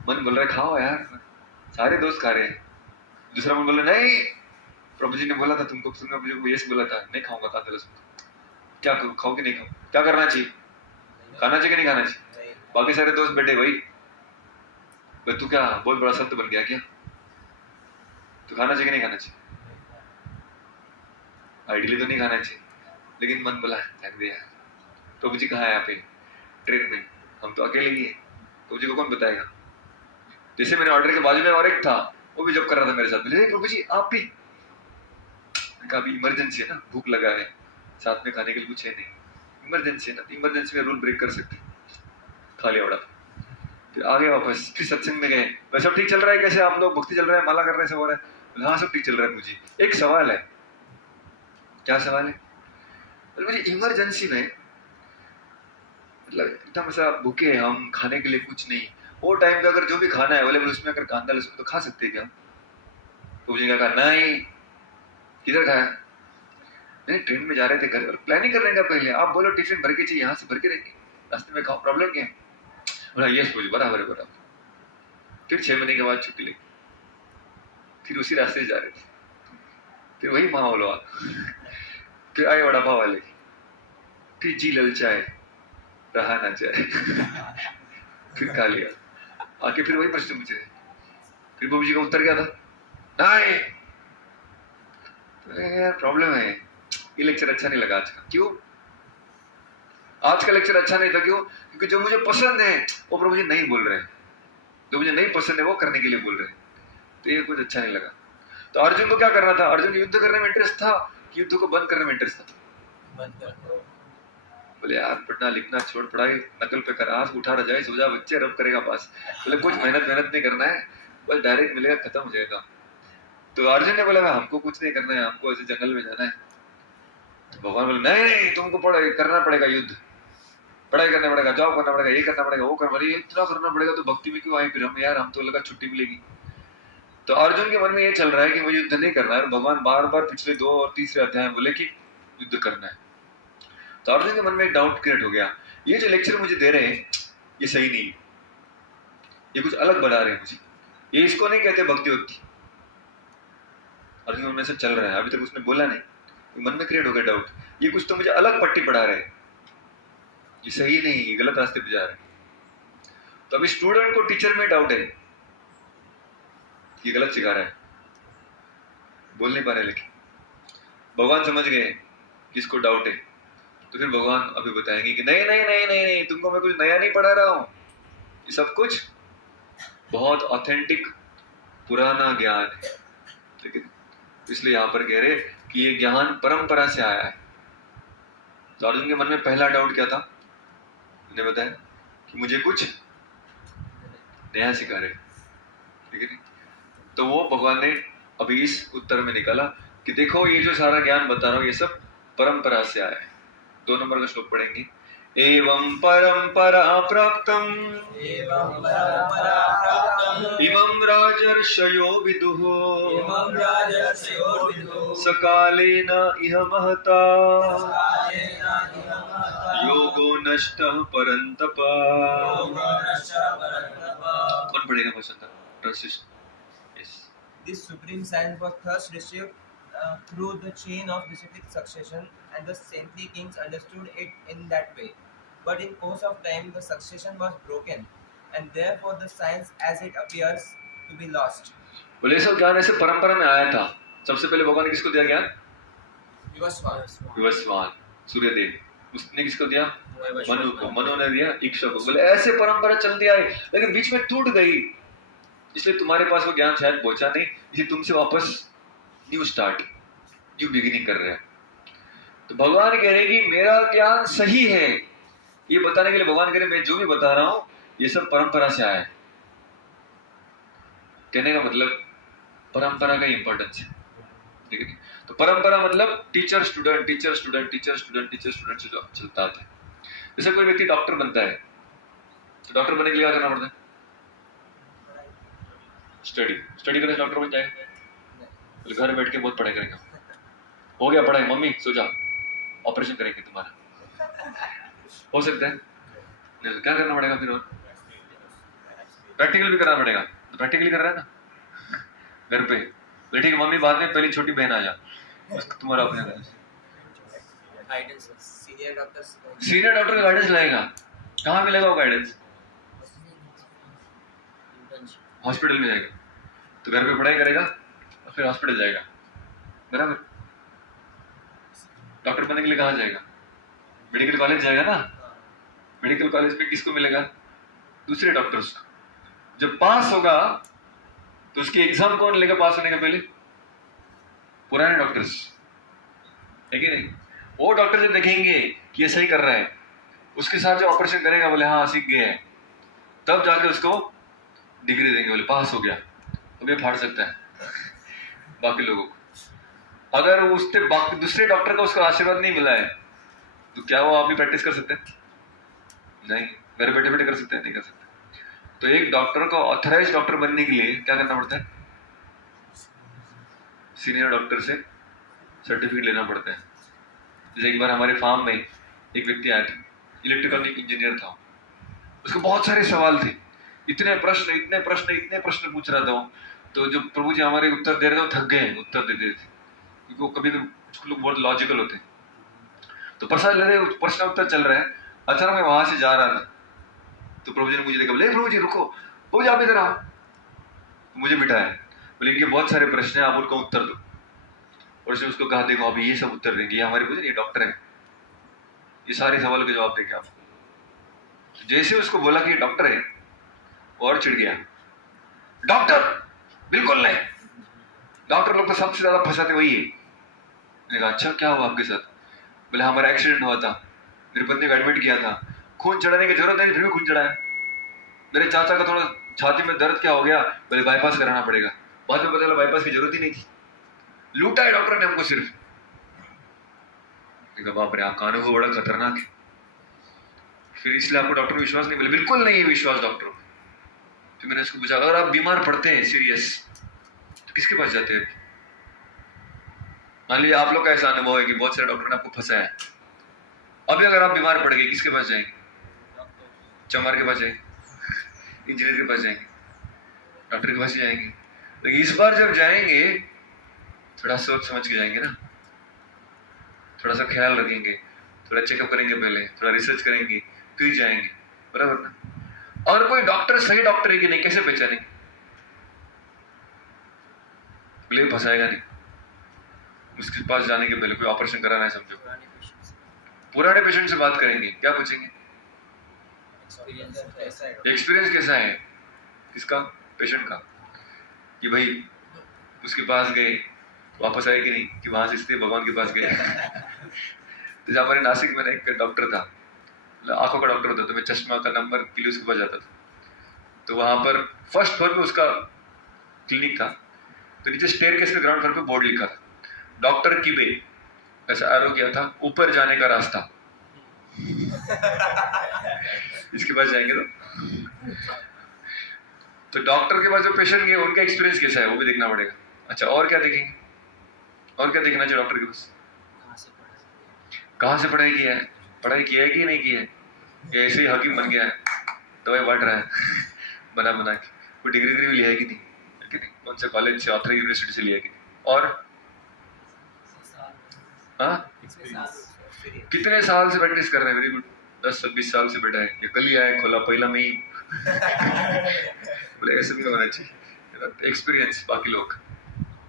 मन बोल रहा है खाओ यार, सारे दोस्त खा रहे हैं। दूसरा मन बोल रहा नहीं, प्रभु जी ने बोला था तुमको, तुमने मुझे यस बोला था, नहीं खाऊंगा कांदा लहसुन। क्या करूं, खाओ कि नहीं खाऊं? क्या करना चाहिए? खाना चाहिए कि नहीं खाना चाहिए? बाकी सारे दोस्त बैठे भाई तू क्या बहुत बड़ा संत बन गया क्या? तो खाना चाहिए कि नहीं खाना चाहिए? आइडियली तो नहीं खाना चाहिए, लेकिन मन बोला थक दिया, प्रभु जी कहाँ है यहाँ पे ट्रेन में, हम तो अकेले ही है, प्रभु जी को कौन बताएगा? जैसे मैंने ऑर्डर के बाजू में और एक था, वो भी जब कर रहा था मेरे साथ, बोले प्रभु जी आप भी। अभी इमरजेंसी है ना, भूख लगा है, साथ में खाने के लिए कुछ है नहीं, इमरजेंसी है ना, इमरजेंसी में रूल ब्रेक कर सकते, खा लिया वड़ा। फिर आ गए वापस, फिर सत्संग में गए, वैसा ठीक चल रहा है? कैसे आप लोग भक्ति चल रहा है, माला कर रहे हैं, सब हो रहा है? हाँ सब ठीक चल रहा है मुझे। एक सवाल है। क्या सवाल है? मुझे इमरजेंसी में मतलब एकदम ऐसा भूखे हैं हम, खाने के लिए कुछ नहीं, वो टाइम पे अगर जो भी खाना है अवेलेबल उसमें अगर कांदा लहसुन तो खा सकते हैं क्या? तो मुझे क्या कहा, नहीं। किधर खाया? नहीं, ट्रेन में जा रहे थे घर, और प्लानिंग करने का पहले आप बोलो टिफिन भर के चाहिए, यहाँ से भर के देंगे, रास्ते में खाओ, प्रॉब्लम क्या है? बोला यस मुझे बराबर है बराबर। फिर 6 महीने के बाद छुट्टी लेगी, फिर उसी रास्ते से जा रहे थे, फिर वही माहौल हुआ, फिर आए वड़ा पाव वाले, फिर जी ललचाए, रहा ना जाए, फिर खा लिया। आके फिर वही प्रश्न पूछे। फिर प्रभु जी का उत्तर क्या था? नहीं। तो यार प्रॉब्लम है, ये लेक्चर अच्छा नहीं लगा आज का। क्यों आज का लेक्चर अच्छा नहीं था? क्यों? क्योंकि जो मुझे पसंद है वो प्रभु जी नहीं बोल रहे हैं, जो मुझे नहीं पसंद है वो करने के लिए बोल रहे हैं, तो ये कुछ अच्छा नहीं लगा। तो अर्जुन को क्या करना था? अर्जुन युद्ध करने में इंटरेस्ट था कि युद्ध को बंद करने में इंटरेस्ट था? बोले यार पढ़ना लिखना छोड़, पढ़ाई नकल पे कर, आज उठा रहा जाए, सो जा बच्चे, रब करेगा पास। बोले कुछ मेहनत नहीं करना है, बस डायरेक्ट मिलेगा, खत्म हो जाएगा। तो अर्जुन ने बोला हमको कुछ नहीं करना है, हमको ऐसे जंगल में जाना है। तो भगवान बोले नहीं, तुमको पढ़ाई करना पड़ेगा, युद्ध पढ़ाई करना पड़ेगा, जॉब करना पड़ेगा, ये करना पड़ेगा, वो करना पड़ेगा। इतना करना पड़ेगा तो भक्ति में क्यों आए फिर हम? यार हम तो लगा छुट्टी मिलेगी। तो अर्जुन के मन में ये चल रहा है कि मुझे युद्ध नहीं करना है। भगवान बार बार पिछले 2 और तीसरे अध्याय में बोले कि युद्ध करना है। तो अर्जुन के मन में एक डाउट क्रिएट हो गया, ये जो लेक्चर मुझे दे रहे हैं ये सही नहीं है, ये कुछ अलग बढ़ा रहे हैं मुझे, ये इसको नहीं कहते भक्ति भक्ति। अर्जुन के मन में से चल रहा है, अभी तक उसने बोला नहीं, मन में क्रिएट हो गया डाउट, ये कुछ तो मुझे अलग पट्टी पढ़ा रहे हैं, ये सही नहीं, ये गलत रास्ते पे जा रहे हैं। तो अभी स्टूडेंट को टीचर में डाउट है, ये गलत सिखा रहा है, बोल नहीं पा रहे। लेकिन भगवान समझ गए कि इसको डाउट है, तो फिर भगवान अभी बताएंगे कि नहीं नहीं नहीं नहीं नहीं, तुमको मैं कुछ नया नहीं पढ़ा रहा हूं, ये सब कुछ बहुत ऑथेंटिक पुराना ज्ञान है। ठीक है, इसलिए यहां पर कह रहे कि ये ज्ञान परंपरा से आया है। तो अर्जुन के मन में पहला डाउट क्या था? मैंने बताया कि मुझे कुछ नया सिखा रहे, ठीक है। तो वो भगवान ने अभी इस उत्तर में निकाला कि देखो ये जो सारा ज्ञान बता रहा हूं ये सब परंपरा से आया है। 2 नंबर का श्लोक पढ़ेंगे। एवं परंपरा प्राप्तम इमं राजर्षयो विदुः सकालेन इह महता योगो नष्टः परन्तप। कौन पढ़ेगा वसंत? Translation. This supreme science was first received through the chain of disciplic succession, and the saintly kings understood it in that way. But in course of time, the succession was broken, and therefore the science as it appears to be lost. बोले सब ज्ञान ऐसे परंपरा में आया था। सबसे पहले भगवान ने किसको दिया ज्ञान? विवस्वान सूर्यदेव। उसने किसको दिया? मनु को। मनु ने दिया इक्ष्वा को। बोले ऐसे परंपरा चलती आई, लेकिन बीच में टूट गई, इसलिए तुम्हारे पास वो ज्ञान शायद पहुंचा नहीं, इसलिए तुमसे वापस न्यू स्टार्ट, न्यू बिगिनिंग कर रहे हैं। तो भगवान कह रहे कि मेरा ज्ञान सही है, ये बताने के लिए भगवान कह रहे मैं जो भी बता रहा हूं ये सब परंपरा से आया है। कहने का मतलब परंपरा का इंपॉर्टेंस है, ठीक है। तो परंपरा मतलब teacher student teacher student teacher student teacher student से जो चलता आता है। जैसे कोई व्यक्ति डॉक्टर बनता है, तो डॉक्टर बनने के लिए क्या करना पड़ता है? स्टडी करके डॉक्टर बन जाएगा। तो घर बैठ के बहुत पढ़ाई करेंगे, हो गया पढ़ाई, मम्मी सो जा, ऑपरेशन करेंगे तुम्हारा, हो सकता है नहीं, क्या करना पड़ेगा फिर? और प्रैक्टिकल भी करना पड़ेगा। तो प्रैक्टिकली कर रहा है ना घर पे, तो ठीक है मम्मी बाद में पहली छोटी बहन आ जा, उसको तुम्हारा ऑपरेशन गाइडेंस सीनियर डॉक्टर का गाइडेंस लगेगा। कहाँ मिलेगा वो गाइडेंस? हॉस्पिटल में जाएगा, तो घर पे पढ़ाई करेगा और फिर हॉस्पिटल जाएगा, बराबर। डॉक्टर बनने के लिए कहाँ जाएगा? मेडिकल कॉलेज जाएगा ना। मेडिकल कॉलेज में किसको मिलेगा? दूसरे डॉक्टर्स को। जब पास होगा तो उसकी एग्जाम कौन लेगा पास होने के पहले? पुराने डॉक्टर्स, है कि नहीं? वो डॉक्टर जब देखेंगे कि ये सही कर रहा है, उसके साथ जो ऑपरेशन करेगा बोले हाँ सीख गया है, तब जाकर उसको डिग्री देंगे, बोले पास हो गया, तो ये फाड़ सकता है बाकी लोगों को। अगर उससे दूसरे डॉक्टर का उसको आशीर्वाद नहीं मिला है तो क्या वो आप भी प्रैक्टिस कर सकते हैं? नहीं, घर बैठे बैठे कर सकते हैं? नहीं कर सकते। तो एक डॉक्टर को ऑथराइज डॉक्टर बनने के लिए क्या करना पड़ता है? सीनियर डॉक्टर से सर्टिफिकेट लेना पड़ता है। जैसे एक बार हमारे फार्म में एक व्यक्ति आया था, इलेक्ट्रिकल इंजीनियर था, उसको बहुत सारे सवाल थे, इतने प्रश्न पूछ रहा था। तो जो प्रभु जी हमारे उत्तर दे रहे थे वो थक गए उत्तर देते थे, क्योंकि कभी कुछ लोग बहुत लॉजिकल होते हैं। तो प्रश्न उत्तर चल रहा है, अचानक मैं वहां से जा रहा था, तो प्रभु जी ने मुझे देखा, बोले प्रभु जी रुको, हो जा आप इधर आओ। मुझे बिठाया, बोले इनके बहुत सारे प्रश्न हैं, आप उनको उत्तर दो। और उसने उसको कहा देखो अभी ये सब उत्तर देंगे, ये हमारे बुजुर्ग, ये डॉक्टर है, ये सारे सवालों के जवाब देंगे आपको। जैसे उसको बोला कि ये डॉक्टर है, और चिढ़ गया। डॉक्टर बिल्कुल नहीं, डॉक्टर लोग तो सबसे ज्यादा फंसाते वही है। मैंने कहा अच्छा क्या हुआ आपके साथ? बोले हमारा एक्सीडेंट हुआ था, मेरी पत्नी को एडमिट किया था, खून चढ़ाने की जरूरत है फिर भी खून चढ़ाया। मेरे चाचा का थोड़ा छाती में दर्द क्या हो गया, बोले बाईपास कराना पड़ेगा। बाद में पता चला बाईपास की जरूरत ही नहीं थी, लूटा है डॉक्टर ने हमको सिर्फ। बाप रे, आपका अनुभव बड़ा खतरनाक है। फिर इसलिए आपको डॉक्टर में विश्वास नहीं? बोले बिल्कुल नहीं है विश्वास डॉक्टरों में। तो मैंने उसको पूछा अगर आप बीमार पड़ते हैं सीरियस तो किसके पास जाते हैं? मान लीजिए आप लोग का ऐसा अनुभव है कि बहुत सारे डॉक्टर ने आपको फंसाया है, अभी अगर आप बीमार पड़ गए किसके पास जाएंगे? चमार के पास जाएंगे, इंजीनियर के पास जाएंगे, डॉक्टर के पास ही जाएंगे। लेकिन इस बार जब जाएंगे थोड़ा सोच समझ के जाएंगे ना, थोड़ा सा ख्याल रखेंगे, थोड़ा चेकअप करेंगे, पहले थोड़ा रिसर्च करेंगे, फिर जाएंगे, बराबर ना? और कोई डॉक्टर सही डॉक्टर है कि नहीं कैसे पहचानेंगे? बोले फंसाएगा नहीं, उसके पास जाने के पहले कोई ऑपरेशन कराना है समझो, पुराने पेशेंट से बात करेंगे, क्या पूछेंगे? एक्सपीरियंस कैसा है इसका, पेशेंट का, कि भाई उसके पास गए वापस आए कि नहीं, कि वहां से इसलिए भगवान के पास गए। तो जहाँ हमारे नासिक में एक डॉक्टर था, आंखों का डॉक्टर होता, तो मैं चश्मा का नंबर के लिए उसके पास जाता था। तो वहां पर फर्स्ट फ्लोर पे उसका क्लिनिक था, तो नीचे स्टेयरकेस पे ग्राउंड फ्लोर पे बोर्ड लिखा था डॉक्टर किबे, ऐसा एरो किया था, ऊपर जाने का रास्ता। इसके पास जाएंगे तो डॉक्टर के पास जो पेशेंट गए उनका एक्सपीरियंस कैसा है वो भी देखना पड़ेगा। अच्छा और क्या देखेंगे, और क्या देखना चाहिए डॉक्टर के पास? कहाँ से पढ़ाई किया है, पढ़ाई किया है कि नहीं किया है, या ऐसे ही हकीम बन गया है, दवाई बांट रहा है बना बना के, कोई डिग्री भी लिया है कि नहीं, कौन से कॉलेज से, ऑथर यूनिवर्सिटी से लिया है कि नहीं, और कितने साल से प्रैक्टिस कर रहे हैं? वेरी गुड, 10-20 साल से बैठा है, ये कल ही आया खोला पहला में ही। बोले ऐसे भी होना चाहिए एक्सपीरियंस। बाकी लोग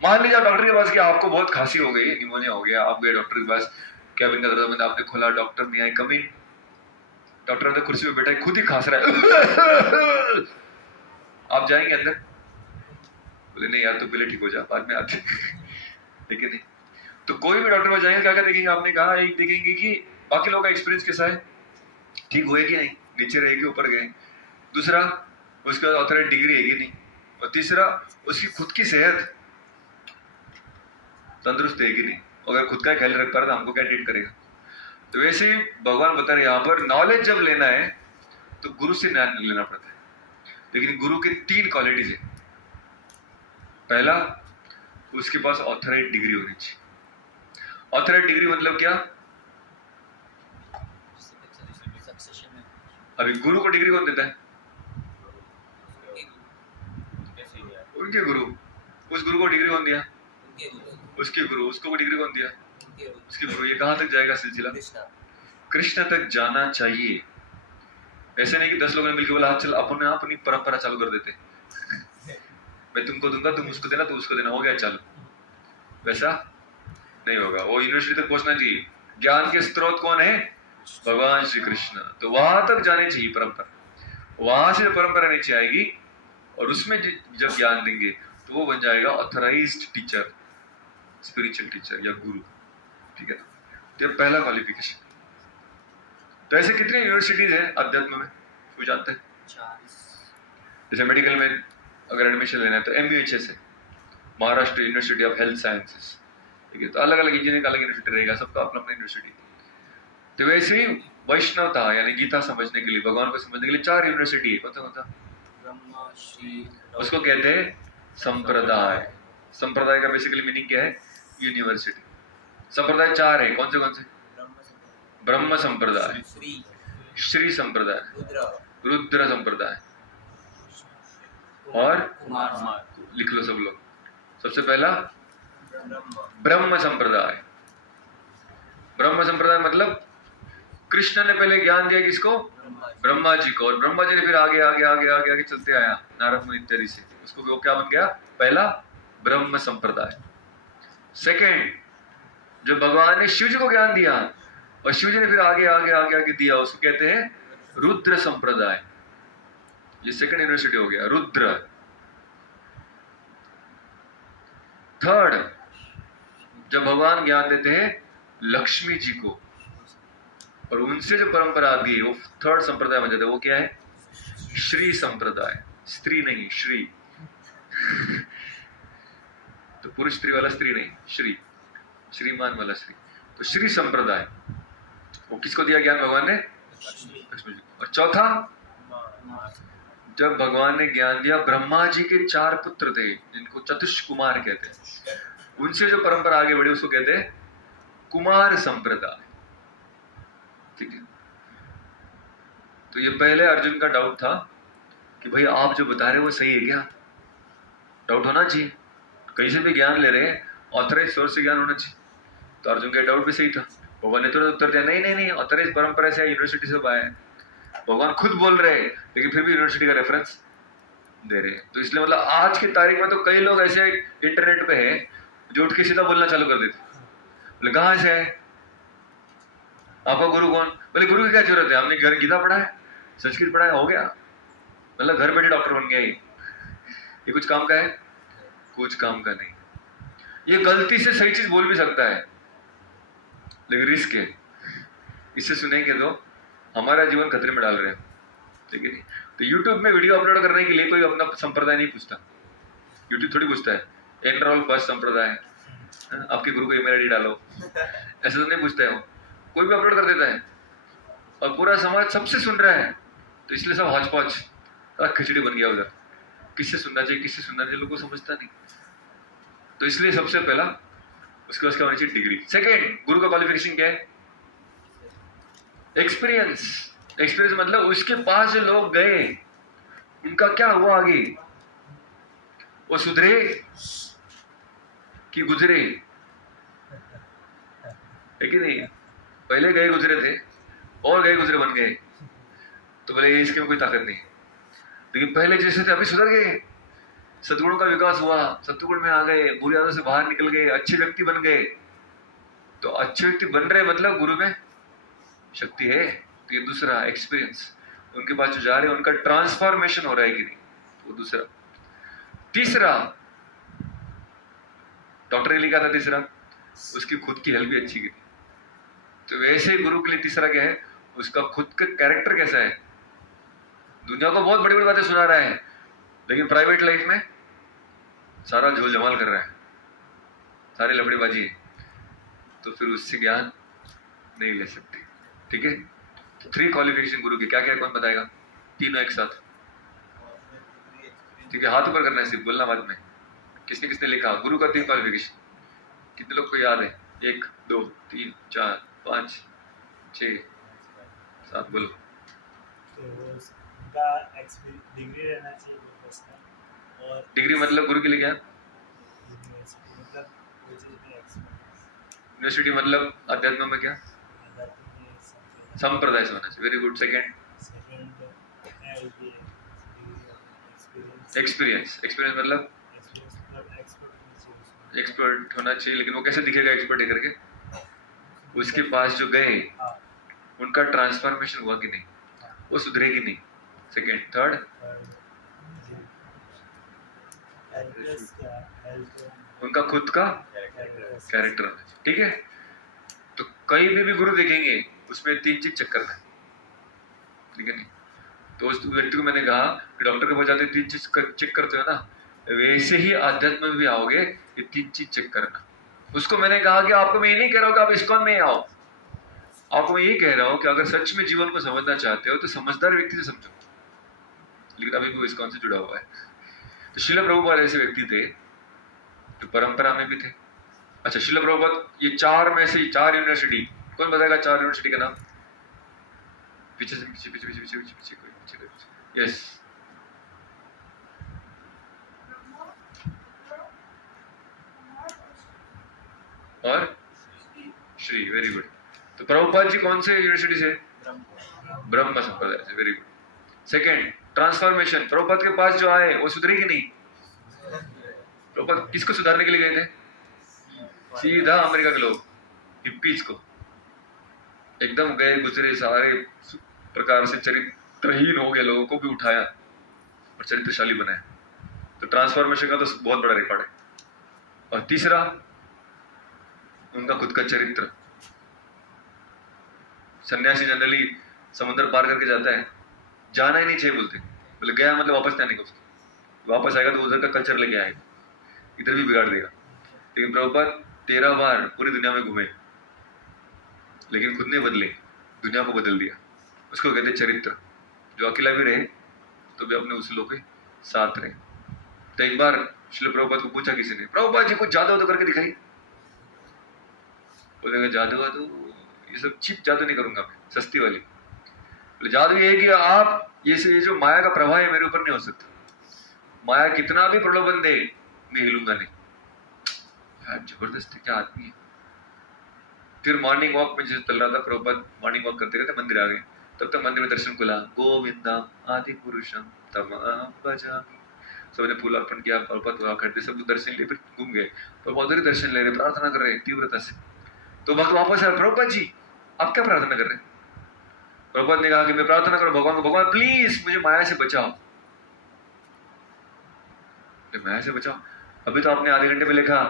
मान लीजिए आप डॉक्टर के पास गया, आपको बहुत खांसी हो गई, निमोनिया हो गया, आप गए डॉक्टर के पास, कैबिन का दरवाजा आपने खोला, डॉक्टर नहीं आए, कम इन, डॉक्टर अंदर कुर्सी पे बैठा है, खुद ही खांस रहा है। आप जाएंगे अंदर? बोले नहीं यार, तो पहले ठीक हो जा, बाद में आते। ठीक है नहीं? तो कोई भी डॉक्टर पास जाएंगे, क्या क्या देखेंगे? आपने कहा एक देखेंगे कि बाकी लोगों का एक्सपीरियंस कैसा है, ठीक हुए कि नहीं, नीचे रहे कि ऊपर गए, दूसरा उसके बाद ऑथराइज डिग्री है कि नहीं, और तीसरा उसकी खुद की सेहत तंदुरुस्त है कि नहीं। अगर खुद का ख्याल रख पा रहा तो हमको क्या ट्रीट करेगा? तो वैसे ही भगवान बता रहे यहाँ पर नॉलेज जब लेना है तो गुरु से ज्ञान लेना पड़ता है, लेकिन गुरु के 3 क्वालिटीज है। पहला, उसके पास ऑथराइज डिग्री होनी चाहिए। ऑथराइज डिग्री मतलब क्या? अभी गुरु को डिग्री कौन देता है? उनके गुरु। उस गुरु को डिग्री कौन दिया? उसके गुरु। उसको डिग्री कौन दिया? उसके गुरु। ये कहां तक जाएगा सिलसिला? कृष्ण तक जाना चाहिए। ऐसे नहीं कि 10 लोगों ने मिलकर बोला चल अपन अपनी परंपरा चालू कर देते, मैं तुमको दूंगा, तुम उसको देना, तो उसको देना, हो गया चालू। वैसा नहीं होगा। वो यूनिवर्सिटी तक पहुंचना चाहिए। ज्ञान के स्रोत कौन है? भगवान श्री कृष्ण। तो वहां तक जाने चाहिए परंपरा, वहां से परंपरा नीचे आएगी और उसमें जब ज्ञान देंगे तो वो बन जाएगा ऑथराइज्ड टीचर, स्पिरिचुअल टीचर या गुरु। ठीक है, तो ये पहला क्वालिफिकेशन। तो ऐसे कितने यूनिवर्सिटीज हैं अध्यात्म में, वो जानते हैं? जैसे मेडिकल में अगर एडमिशन लेना है तो MUHS है, Maharashtra university of health sciences. ठीक है, तो अलग अलग इंजीनियरिंग का अलग यूनिवर्सिटी रहेगा, सबका अपना अपना यूनिवर्सिटी। तो वैसे ही वैष्णवता यानी गीता समझने के लिए, भगवान को समझने के लिए 4 यूनिवर्सिटी है। कौन सा? उसको कहते हैं संप्रदाय। संप्रदाय का बेसिकली मीनिंग क्या है? यूनिवर्सिटी। संप्रदाय 4 है। कौन से? ब्रह्म संप्रदाय, श्री संप्रदाय, रुद्र संप्रदाय और लिख लो सब लोग। सबसे पहला ब्रह्म संप्रदाय। ब्रह्म संप्रदाय मतलब कृष्ण ने पहले ज्ञान दिया किसको? ब्रह्मा जी को, और ब्रह्मा जी ने फिर आगे आगे आगे आगे आगे चलते आया नारद मुनि इत्यादि से, उसको वो क्या बन गया? पहला ब्रह्म संप्रदाय। सेकेंड, जब भगवान ने शिव जी को ज्ञान दिया और शिव जी ने फिर आगे आगे आगे आगे दिया, उसको कहते हैं रुद्र संप्रदाय। ये सेकेंड यूनिवर्सिटी हो गया, रुद्र। थर्ड, जब भगवान ज्ञान देते हैं लक्ष्मी जी को और उनसे जो परंपरा आती है वो थर्ड संप्रदाय बन जाता है। वो क्या है? श्री संप्रदाय। स्त्री नहीं, श्री। तो पुरुष स्त्री वाला स्त्री नहीं, श्री, श्रीमान वाला श्री। तो श्री संप्रदाय, वो किसको दिया ज्ञान? भगवान ने लक्ष्मी जी को। और चौथा, जब भगवान ने ज्ञान दिया, ब्रह्मा जी के 4 पुत्र थे जिनको चतुष्क कुमार कहते हैं, उनसे जो परंपरा आगे बढ़ी उसको कहते हैं कुमार संप्रदाय। ठीक है। तो ये पहले अर्जुन का डाउट था कि भाई आप जो बता रहे हो वो सही है क्या? डाउट होना चाहिए, कहीं से भी ज्ञान ले रहे हैं ऑथराइज सोर्स से ज्ञान होना चाहिए। तो अर्जुन का डाउट भी सही था। भगवान ने तुरंत उत्तर दिया, नहीं नहीं नहीं, ऑथराइज परंपरा से यूनिवर्सिटी से आया है। भगवान खुद बोल रहे हैं लेकिन फिर भी यूनिवर्सिटी का रेफरेंस दे रहे हैं। तो इसलिए मतलब आज की तारीख में तो कई लोग ऐसे इंटरनेट पे हैं जो उठ के सीधा बोलना चालू कर देते, बोले कहाँ से है आपका गुरु कौन? बोले गुरु की क्या जरूरत है, हमने घर गीता पढ़ा है, संस्कृत पढ़ा है, हो गया। मतलब घर बैठे डॉक्टर बन गया। ये कुछ काम का है? कुछ काम का नहीं। ये गलती से सही चीज बोल भी सकता है लेकिन रिस्क है, इससे सुनेंगे तो हमारा जीवन खतरे में डाल रहे हैं। ठीक है। तो YouTube में वीडियो अपलोड करने के लिए कोई अपना संप्रदाय नहीं पूछता। YouTube थोड़ी पूछता है एनरोल फर्स्ट संप्रदाय, आपके गुरु को ईमेल आईडी डालो, ऐसा तो नहीं पूछता है। वो कोई भी अपलोड कर देता है और पूरा समाज सबसे सुन रहा है, तो इसलिए सब हौच पौच खिचड़ी बन गया उधर। किससे सुनना चाहिए, किससे सुनना चाहिए, लोगों को समझता नहीं। तो इसलिए सबसे पहला उसके पास क्या होनी चाहिए? डिग्री। सेकेंड, गुरु का क्वालिफिकेशन क्या है? एक्सपीरियंस। एक्सपीरियंस मतलब उसके पास जो लोग गए उनका क्या हुआ आगे, वो सुधरे कि गुजरे, है कि नहीं? पहले गए गुजरे थे और गए गुजरे बन गए, तो बोले इसके में कोई ताकत नहीं। लेकिन पहले जैसे थे अभी सुधर गए, सद्गुणों का विकास हुआ, सत्वगुण में आ गए, बुरी आदतों से बाहर निकल गए, अच्छे व्यक्ति बन गए। तो अच्छे व्यक्ति बन रहे मतलब गुरु में शक्ति है। तो ये दूसरा एक्सपीरियंस, उनके पास जो जा रहे हैं उनका ट्रांसफॉर्मेशन हो रहा है कि नहीं, वो दूसरा। तीसरा, डॉक्टर ने लिखा था तीसरा, उसकी खुद की हेल्थ भी अच्छी की। तो वैसे ही गुरु के लिए तीसरा क्या है? उसका खुद का कैरेक्टर कैसा है। दुनिया को बहुत बड़ी बड़ी बातें सुना रहा है लेकिन प्राइवेट लाइफ में सारा झोल जमाल कर रहा है, सारी लफड़ेबाजी है, तो फिर उससे ज्ञान नहीं ले सकते। ठीक है। तो 3 क्वालिफिकेशन गुरु की क्या क्या, कौन बताएगा? तीनों एक साथ। ठीक है, हाथ ऊपर करना है, सिर्फ बोलना बाद में। किसने किसने लिखा गुरु का 3 क्वालिफिकेशन? कितने लोग को याद है? 1 2 3 4 5 6 7 बोलो। तो उसका डिग्री रहना चाहिए फर्स्ट, और डिग्री मतलब गुरु के लिए क्या? मतलब यूनिवर्सिटी मतलब अध्यात्म में क्या? संप्रदाय से होना चाहिए। Very good. Second, experience. Experience मतलब एक्सपर्ट होना चाहिए, लेकिन वो कैसे दिखेगा एक्सपर्ट है करके? उसके पास जो गए उनका ट्रांसफॉर्मेशन हुआ कि नहीं, वो सुधरेगी नहीं। सेकेंड। थर्ड, उनका खुद का कैरेक्टर होना चाहिए। ठीक है। तो कहीं भी गुरु देखेंगे उसमें 3 चीज चेक करना है। ठीक है नहीं? तो उस व्यक्ति को मैंने कहा कि डॉक्टर के पास जाते 3 चीज चेक करते हो ना, वैसे ही आध्यात्म में भी आओगे, ये 3 चीज चेक करना। उसको मैंने कहा कि आपको मैं ये नहीं कह रहा हूँ कि आप इस्कॉन में ही आओ, आपको मैं ये कह रहा हूँ कि अगर सच में जीवन को समझना चाहते हो तो समझदार व्यक्ति से समझो। लेकिन अभी वो इस्कॉन से जुड़ा हुआ है। तो श्रील प्रभुपाद ऐसे व्यक्ति थे जो परंपरा में भी थे। अच्छा, श्रील प्रभुपाद ये 4 में से 4 यूनिवर्सिटी, कौन बताएगा 4 यूनिवर्सिटी का नाम? पीछे से पीछे पीछे पीछे पीछे पीछे पीछे पीछे पीछे। यस, और श्री। Very good. तो प्रभुपाद जी कौन से यूनिवर्सिटी से? ब्रह्म संप्रदाय से, very good. Second, transformation, Prabhupada के पास जो आए वो सुधरे कि नहीं? प्रभुपाद किसको सुधारने के लिए गए थे? सीधा अमेरिका के लोग, हिप्पीज को। एकदम गए गुजरे सारे प्रकार से चरित्रहीन हो गए लोगों को भी उठाया और चरित्रशाली बनाया। तो ट्रांसफॉर्मेशन का तो बहुत बड़ा रिकॉर्ड है। और तीसरा, उनका खुद का चरित्र। सन्यासी जनरली समुद्र पार करके जाता है, जाना ही नहीं चाहिए बोलते, बोले गया मतलब वापस नहीं आने का, उसको वापस आएगा तो उधर का कल्चर लेके आएगा, इधर भी बिगाड़ देगा। लेकिन प्रभुपाद 13 बार पूरी दुनिया में घूमे, लेकिन खुद ने बदले, दुनिया को बदल दिया। उसको कहते चरित्र। जो अकेला भी रहे तो भी अपने उसूलों के साथ रहे। तो एक बार श्रील प्रभुपाद को पूछा किसी ने, प्रभुपाद जी कुछ जादू तो करके दिखाई। बोलेगा जादू वादू ये सब चीप जादू नहीं करूंगा मैं, सस्ती वाली। बोले जादू ये है कि आप ये जो माया का प्रभाव है मेरे ऊपर नहीं हो सकता, माया कितना भी प्रलोभन दे मैं हिलूंगा नहीं। यार जबरदस्त क्या आदमी है। फिर मॉर्निंग वॉक में जैसे चल रहा था प्रभुपाद, मॉर्निंग वॉक करते करते मंदिर आ गए। तब तक मंदिर में दर्शन खुला, गोविंदा आदि पुरुषम तमहं भजामि। सबने फूल अर्पण किया, प्रभुपाद हुआ करते, सब लोग दर्शन लिए, फिर घूम गए। प्रभुपाद उधर दर्शन ले रहे, प्रार्थना कर रहे तीव्रता से। तो भक्त वापस आया, प्रभुपाद जी आप क्या प्रार्थना कर रहे हैं? प्रभुपाद ने कहा कि मैं प्रार्थना करूं भगवान को, भगवान प्लीज मुझे माया से बचाओ। माया से बचाओ? अभी तो आपने आधे घंटे में लिखा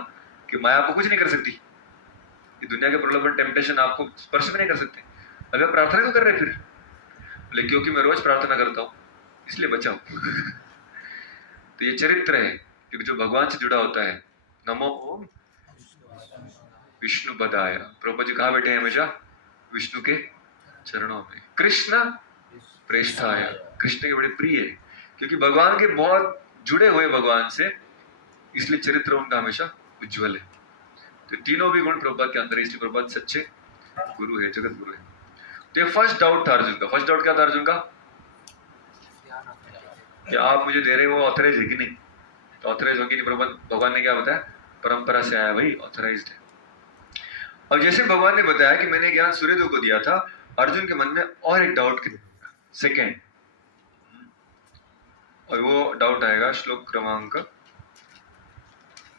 कि माया आपको कुछ नहीं कर सकती, ये दुनिया के प्रलोभन टेम्पटेशन आपको स्पर्श भी नहीं कर सकते। अभी आप प्रार्थना क्यों कर रहे फिर? बोले क्योंकि मैं रोज प्रार्थना करता हूँ इसलिए बचाओ। तो ये चरित्र है, क्योंकि जो भगवान से जुड़ा होता है। नमो ओम विष्णु पदाय। प्रभुपाद जी कहाँ बैठे हैं? हमेशा विष्णु के चरणों में। कृष्ण प्रेष्ठाय, कृष्ण के बड़े प्रिय है, क्योंकि भगवान के बहुत जुड़े हुए भगवान से, इसलिए चरित्र उनका हमेशा उज्ज्वल है। तो तीनों भी गुण प्रभुपाद के अंदर है, इसलिए प्रभुपाद सच्चे गुरु है, जगत गुरु है। तो ये फर्स्ट डाउट था अर्जुन का। फर्स्ट डाउट क्या था अर्जुन का? कि आप मुझे दे रहे हो ऑथराइज है कि नहीं? तो ऑथराइज होगी नहीं। प्रभुपाद भगवान ने क्या बताया? परंपरा से आया भाई, ऑथराइज्ड है। अब जैसे भगवान ने बताया कि मैंने ज्ञान सूर्यदेव को दिया था, अर्जुन के मन में और एक डाउट सेकेंड, और वो डाउट आएगा श्लोक क्रमांक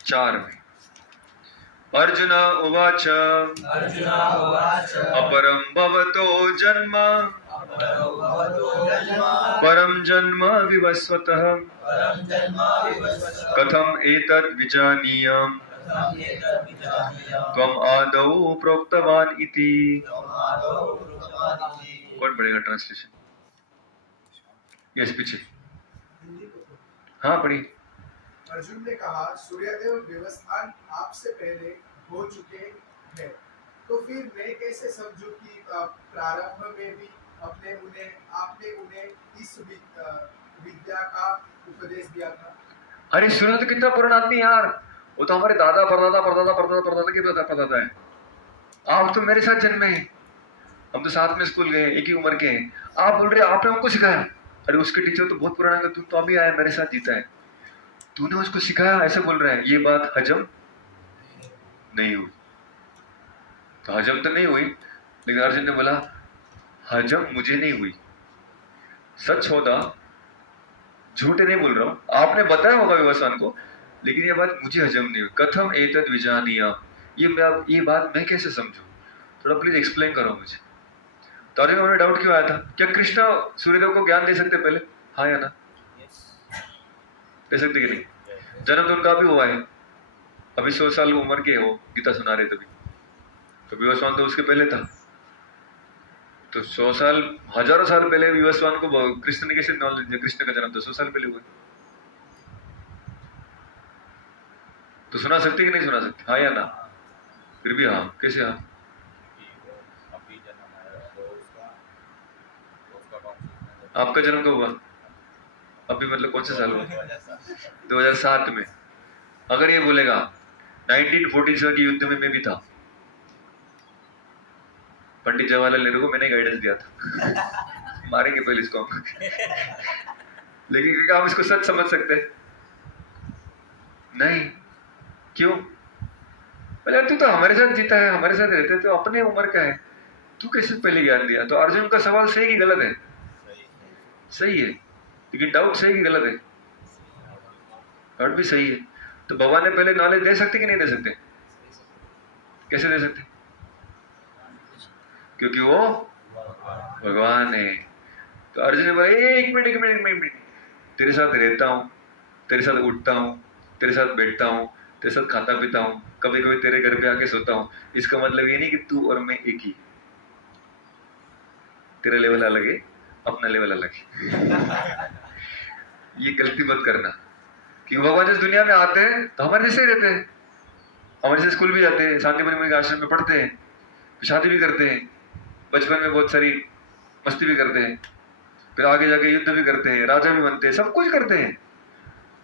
4 में। अर्जुन उवाच अपरं भवतो जन्म परं जन्म विवस्वतः कथम एतद् विजानीयम् त्वम् आदौ प्रोक्तवान् इति। कौन पढ़ेगा ट्रांसलेशन? यस पीछे। हाँ पढ़ी। अर्जुन ने कहा सूर्यदेव व्यवस्थान आपसे पहले हो चुके हैं, तो फिर मैं कैसे समझूं कि प्रारंभ में भी आपने उन्हें इस विद्या का उपदेश दिया था। अरे सूर्य तो कितना पुराना आदमी यार, वो तो हमारे दादा परदादा परदादा परदादा परदादा के परदादा है। आप तो मेरे साथ जन्मे हैं, हम तो साथ में स्कूल गए, एक ही उम्र के हैं। आप बोल रहे आपने हमको सिखाया। अरे उसके टीचर तो बहुत पुराना है, तुम तो अभी आया मेरे साथ जीता है, तूने उसको सिखाया, ऐसे बोल रहा है। ये बात हजम नहीं हुई। तो हजम तो नहीं हुई, लेकिन अर्जुन ने बोला हजम मुझे नहीं हुई। सच होता, झूठ नहीं बोल रहा हूं, आपने बताया होगा व्यवस्थान को, लेकिन ये बात मुझे हजम नहीं हुई। कथम एतद् विजानीयाम्, ये बात मैं कैसे समझूं? थोड़ा प्लीज एक्सप्लेन करो मुझे। तो अर्जुन को डाउट क्यों आया था? क्या कृष्ण सूर्यदेव को ज्ञान दे सकते पहले? हाँ या ना? दे सकते कि नहीं? जन्म तो उनका भी हुआ है, अभी 100 साल उम्र के हो, गीता सुना रहे तभी। तो विवस्वान तो उसके पहले था। तो 100 साल, हजारों साल पहले विवस्वान को कृष्ण ने कैसे नॉलेज दिया? कृष्ण का जन्म तो 100 साल पहले हुआ। तो सुना सकते कि नहीं सुना सकते? हाँ या ना? फिर भी हाँ, कैसे हाँ? आपका जन्म कब हुआ? अभी मतलब कौन से साल हुआ? 2007 में। अगर ये बोलेगा 1947 के युद्ध में मैं भी था, पंडित जवाहरलाल नेहरू को मैंने गाइडेंस दिया था। मारेंगे पहले इसको हम। लेकिन क्या हम इसको सच समझ सकते? नहीं। क्यों? बोले तू तो हमारे साथ जीता है, हमारे साथ रहते, तो अपने उम्र का है, तू कैसे पहले ज्ञान दिया? तो अर्जुन का सवाल सही कि गलत है? सही है, लेकिन डाउट सही कि गलत है? डाउट भी सही है। तो भगवान ने पहले नॉलेज दे सकते कि नहीं दे सकते? कैसे दे सकते? क्योंकि वो भगवान है। तो अर्जुन ने बोला एक मिनट, तेरे साथ रहता हूँ, तेरे साथ उठता हूँ, तेरे साथ बैठता हूँ, तेरे साथ खाता पीता हूँ, कभी कभी तेरे घर पे आके सोता हूँ। इसका मतलब ये नहीं कि तू और मैं एक ही, तेरा लेवल अलग है, अपना लेवल अलग है। ये गलती मत करना कि भगवान जिस दुनिया में आते हैं तो हमारे जैसे ही रहते हैं, हमारे जैसे स्कूल भी जाते हैं, शांतिवन में आश्रम में पढ़ते हैं, शादी भी करते हैं, बचपन में बहुत सारी मस्ती भी करते हैं, फिर आगे जाके युद्ध भी करते हैं, राजा भी बनते हैं, सब कुछ करते हैं।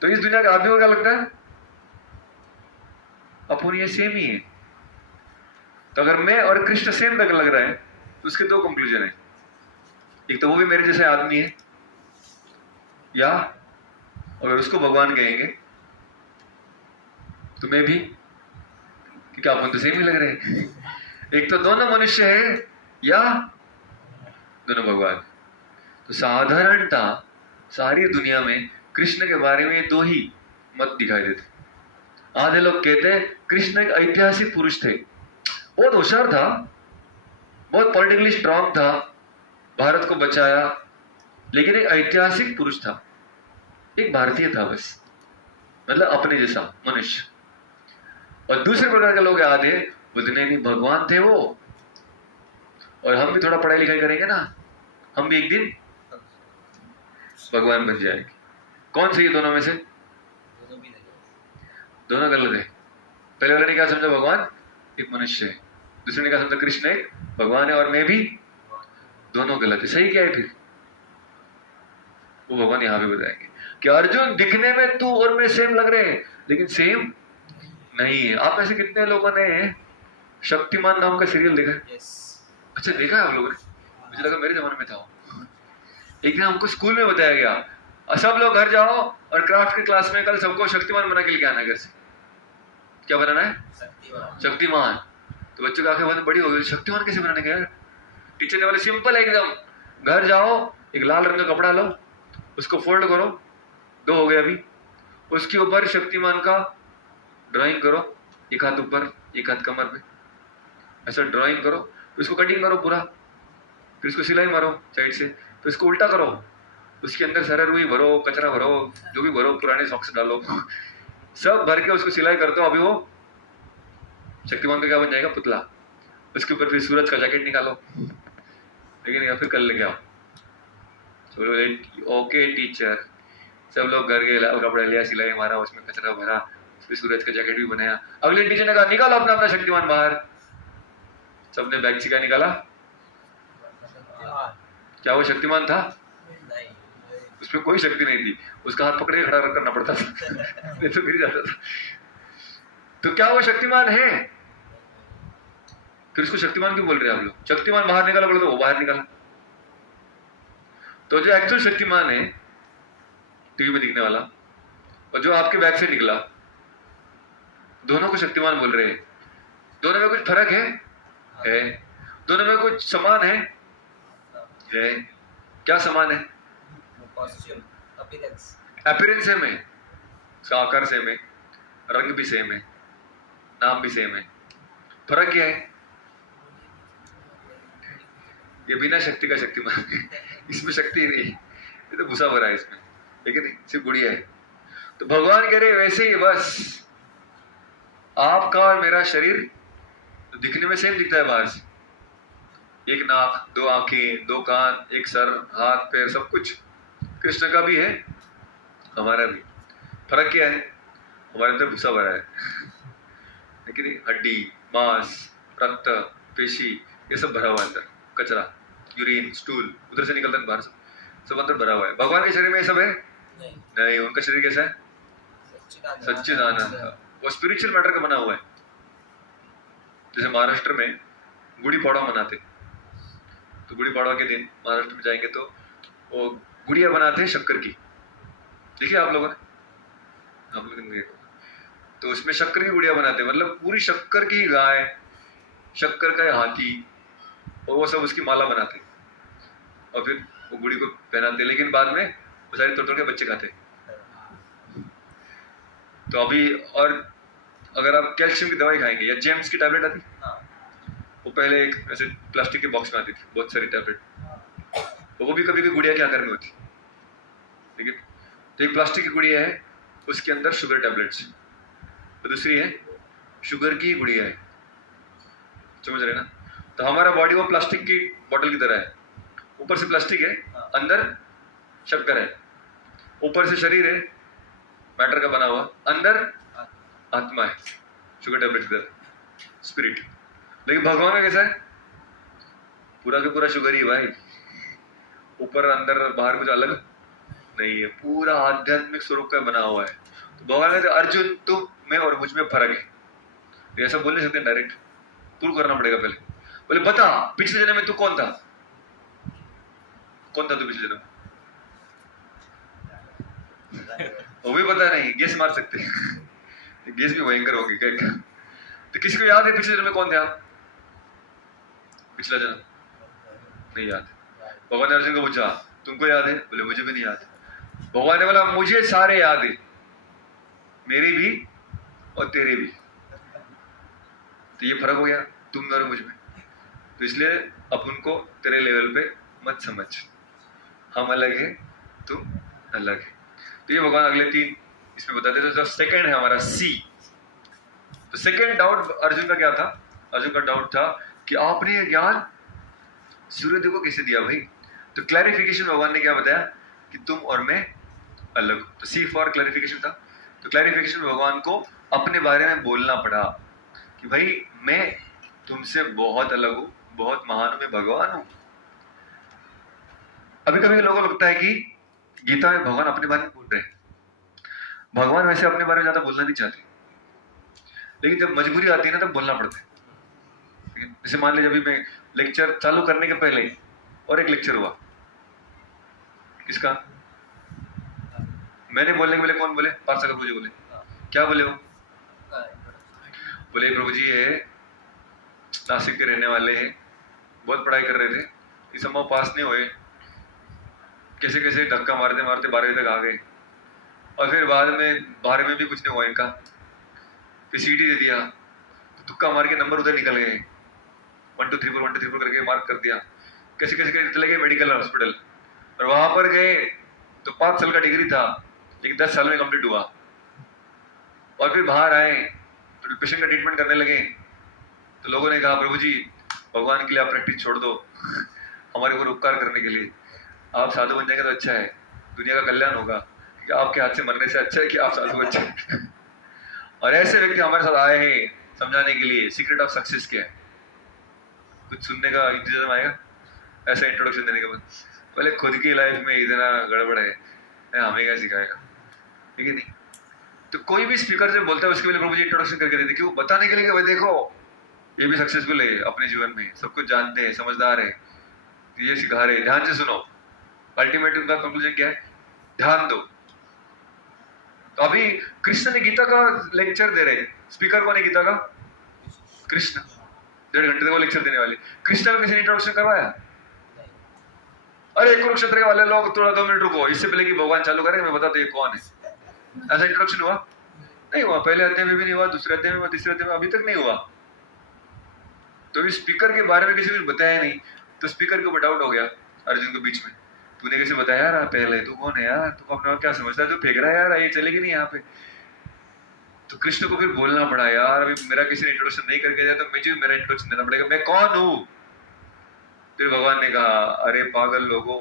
तो इस दुनिया के आदमी को क्या लगता है? अपन ये सेम ही है। तो अगर मैं और कृष्ण सेम तक लग रहा है तो उसके दो कंक्लूजन है, एक तो वो भी मेरे जैसे आदमी है, या अगर उसको भगवान कहेंगे तो मैं भी, कि क्या अपन तो सेम ही लग रहे हैं। एक तो दोनों मनुष्य है या दोनों भगवान। तो साधारणता सारी दुनिया में कृष्ण के बारे में दो ही मत दिखाई देते। आधे लोग कहते हैं कृष्ण एक ऐतिहासिक पुरुष थे, बहुत होशियार था, बहुत पॉलिटिकली स्ट्रांग था, भारत को बचाया, लेकिन एक ऐतिहासिक पुरुष था, एक भारतीय था बस, मतलब अपने जैसा मनुष्य। और दूसरे प्रकार के लोग आधे बोलते नहीं भगवान थे वो, और हम भी थोड़ा पढ़ाई लिखाई करेंगे ना, हम भी एक दिन भगवान बन जाएंगे। कौन सही है दोनों में से? दोनों गलत है। पहले वाले ने क्या समझा? भगवान एक मनुष्य है। दूसरे ने क्या समझा? कृष्ण एक भगवान है और मैं भी। दोनों गलत है। सही क्या है फिर? वो भगवान यहाँ पे बताएंगे कि अर्जुन दिखने में तू और मैं सेम लग रहे हैं, लेकिन सेम नहीं है। आप ऐसे कितने लोगों ने शक्तिमान नाम का सीरियल देखा है? अच्छा देखा है आप लोगों ने? मुझे लगा मेरे जमाने में था। एक दिन हमको स्कूल में बताया गया, सब लोग घर जाओ और क्राफ्ट की क्लास में कल सबको शक्तिमान बना के लेके आना घर से। क्या बनाना है? शक्तिमान। तो बच्चों की आंखें बहुत बड़ी हो गई, शक्तिमान कैसे बनाने का? टीचर ने बोला सिंपल है एकदम, घर जाओ, एक लाल रंग का कपड़ा लो, उसको फोल्ड करो, 2 हो गए अभी, उसके ऊपर शक्तिमान का ड्राइंग करो, एक हाथ ऊपर एक हाथ कमर पे, ऐसा ड्राइंग करो, उसको कटिंग करो पूरा, फिर उसको सिलाई मारो साइड से, फिर उसको उल्टा करो, उसके अंदर सरर हुई भरो, कचरा भरो, जो भी भरो, पुराने सॉक्स डालो, सब भर के उसको सिलाई करते हो। अभी वो शक्तिमान का क्या बन जाएगा? पुतला। उसके ऊपर फिर सूरज का जैकेट निकालो, लेकिन या फिर कल लेके आओ। चलो ओके टीचर, सब लोग घर गए, कपड़ा लिया, सिलाई मारा, उसमें कचरा भरा, फिर सूरज का जैकेट भी बनाया। अगले टीचर ने कहा निकालो अपना अपना शक्तिमान बाहर। सबने बैग से क्या निकाला? क्या वो शक्तिमान था? उसमें कोई शक्ति नहीं थी, उसका हाथ पकड़े खड़ा करना पड़ता था, नहीं तो गिर जाता था। तो क्या वो शक्तिमान है? फिर उसको शक्तिमान क्यों बोल रहे हैं आप लोग? शक्तिमान बाहर निकाला बोले तो वो बाहर निकाला। तो जो एक्चुअल शक्तिमान है टीवी में दिखने वाला, और जो आपके बैग से निकला, दोनों को शक्तिमान बोल रहे हैं। दोनों में कुछ फर्क है? दोनों में कुछ समान है? क्या समान है? अपीयरेंस सेम है, उसका आकार सेम है, रंग भी सेम है, नाम भी सेम है। फर्क क्या है? ये बिना शक्ति का शक्तिमान है, इसमें शक्ति नहीं, ये तो भूसा भरा है इसमें, लेकिन सिर्फ गुड़िया है। तो भगवान कह रहे वैसे ही बस आपका और मेरा शरीर तो दिखने में सेम दिखता है बाहर से, एक नाक, 2 आंखें, 2 कान, एक सर, हाथ पैर, सब कुछ कृष्ण का भी है, हमारा भी। फर्क क्या है? हमारे अंदर भूसा भरा है, लेकिन हड्डी, मांस, रक्त, पेशी, ये सब भरा हुआ है अंदर, कचरा, यूरिन, स्टूल उधर से निकलता है बाहर, सब अंदर भरा हुआ है। भगवान के शरीर में ये सब है? नहीं। उनका शरीर कैसा है? सच्चिदानंद। वो स्पिरिचुअल मैटर का बना हुआ है। जैसे महाराष्ट्र में गुड़ी पड़वा मनाते, तो गुड़ी पड़वा के दिन महाराष्ट्र में जाएंगे तो वो गुड़िया बनाते हैं शक्कर की, देखिए आप लोगों ने? आप लोगों ने देखा? तो उसमें शक्कर की गुड़िया बनाते हैं, मतलब पूरी शक्कर की गाय, शक्कर का हाथी, और वो सब उसकी माला बनाते और फिर वो बूढ़ी को पहनाते, लेकिन बाद में वो सारी तोड़ तोड़ के बच्चे खाते। तो अभी और अगर आप कैल्शियम की दवाई खाएंगे या जेम्स की टैबलेट आती, वो पहले एक ऐसे प्लास्टिक के बॉक्स में आती थी बहुत सारी टैबलेट, तो वो भी कभी कभी गुड़िया के आकार में होती, ठीक है। तो एक प्लास्टिक की गुड़िया है, उसके अंदर शुगर टैबलेट्स, तो दूसरी है शुगर की गुड़िया है, समझ रहे ना। तो हमारा बॉडी वो प्लास्टिक की बोतल की तरह है, ऊपर से प्लास्टिक है, अंदर शक्कर है, ऊपर से शरीर है मैटर का बना हुआ, अंदर आत्मा है शुगर टैबलेट की तरह, स्पिरिट। लेकिन भगवान में कैसा है, पूरा का पूरा शुगर ही भाई, ऊपर अंदर बाहर कुछ अलग नहीं है, पूरा आध्यात्मिक स्वरूप का बना हुआ है। तो भगवान कहते अर्जुन तुम में और मुझ में फर्क है, तो ऐसा बोल नहीं सकते डायरेक्ट, तू करना पड़ेगा पहले। बोले बता पिछले जन्म में तू कौन था, कौन था तू पिछले जन्म? वो भी पता नहीं, गेस मार सकते हैं गेस भी भयंकर होगी क्या? तो किसको याद है पिछले जन्म में कौन थे आप? पिछला जन्म नहीं याद। भगवान ने अर्जुन को पूछा तुमको याद है? बोले मुझे भी नहीं याद। भगवान ने बोला मुझे सारे याद है, मेरी भी और तेरे भी। तो ये फर्क हो गया तुम में और मुझ में। तो इसलिए अपन को तेरे लेवल पे मत समझ, हम अलग है तुम अलग है। तो ये भगवान अगले 3 इसमें बताते थे। तो सेकंड है हमारा सी। तो सेकंड डाउट अर्जुन का क्या था? अर्जुन का डाउट था कि आपने ये ज्ञान सूर्यदेव को कैसे दिया भाई? तो क्लैरिफिकेशन भगवान ने क्या बताया कि तुम और मैं अलग हूं। तो सी फॉर क्लैरिफिकेशन था। तो क्लैरिफिकेशन भगवान को अपने बारे में बोलना पड़ा कि भाई मैं तुमसे बहुत अलग हूं, बहुत महान हूं, मैं भगवान हूं। अभी कभी लोगों को लगता है कि गीता में भगवान अपने बारे में बोल रहे हैं। भगवान वैसे अपने बारे में ज्यादा बोलना नहीं चाहते, लेकिन जब मजबूरी आती है ना तब बोलना पड़ता है। जैसे मान लीजिए अभी मैं लेक्चर चालू करने के पहले और एक लेक्चर हुआ, किसका? मैंने बोलने के पहले कौन बोले? पार्षद प्रभु जी बोले। क्या बोले वो? बोले प्रभु जी ये नासिक के रहने वाले हैं, बहुत पढ़ाई कर रहे थे, इस समय पास नहीं हुए, कैसे कैसे धक्का मारते मारते 12वीं तक आ गए, और फिर बाद में 12वीं में भी कुछ नहीं हुआ इनका, फिर सीटी दे दिया, तो तुक्का मार के नंबर उधर निकल गए, 1 2 3 4 1 2 3 4 करके मार्क कर दिया, कैसे कैसे कैसे चले गए मेडिकल हॉस्पिटल, और वहां पर गए तो 5 साल का डिग्री था लेकिन 10 साल में कंप्लीट हुआ, और फिर बाहर आए तो पेशेंट का ट्रीटमेंट करने लगे, तो लोगों ने कहा प्रभु जी भगवान के लिए आप प्रैक्टिस छोड़ दो, हमारे ऊपर उपकार करने के लिए आप साधु बन जाएंगे तो अच्छा है, दुनिया का कल्याण होगा, क्योंकि आपके हाथ से मरने से अच्छा है कि आप साधु बन जाए। और ऐसे व्यक्ति हमारे साथ आए हैं समझाने के लिए सीक्रेट ऑफ सक्सेस क्या है। कुछ सुनने का इंतजाम आएगा ऐसा इंट्रोडक्शन देने के बाद? पहले खुद की लाइफ में इतना गड़बड़ है, हमें क्या सिखाएगा, ठीक है नहीं? तो कोई भी स्पीकर जब बोलता है उसके पहले प्रभु जी इंट्रोडक्शन करके देते, क्यों? बताने के लिए कि भाई देखो ये भी सक्सेसफुल है अपने जीवन में, सब कुछ जानते हैं, समझदार है, तो ये सिखा रहे, ध्यान से सुनो। अल्टीमेट उनका कंक्लूजन क्या है? ध्यान दो। तो अभी कृष्ण ने गीता का लेक्चर दे रहे, स्पीकर कौन है गीता का? कृष्ण। 1.5 घंटे तक वो लेक्चर देने वाले, कृष्ण का किसी ने इंट्रोडक्शन करवाया? अरे कुरुक्षेत्र के वाले लोग थोड़ा 2 मिनट रुको, इससे पहले कि भगवान चालू करें मैं बताते ये कौन है। ऐसा इंट्रोडक्शन हुआ? नहीं हुआ। पहले अध्याय में भी नहीं हुआ, दूसरे अध्याय में, तीसरे अध्याय में अभी तक नहीं हुआ। तो अभी स्पीकर के बारे में किसी ने बताया नहीं, तो स्पीकर के ऊपर डाउट हो गया अर्जुन के बीच में, तूने कैसे बताया यार पहले, तू कौन है यार, तू अपने क्या समझता है, तू फेंक रहा है यार, ये चलेगी नहीं यहाँ पे। तो कृष्ण को फिर बोलना पड़ा यार अभी मेरा किसी ने इंट्रोडक्शन नहीं करके दिया तो मुझे मेरा इंट्रोडक्शन देना पड़ेगा, मैं कौन हूँ। फिर भगवान ने कहा अरे पागल लोगों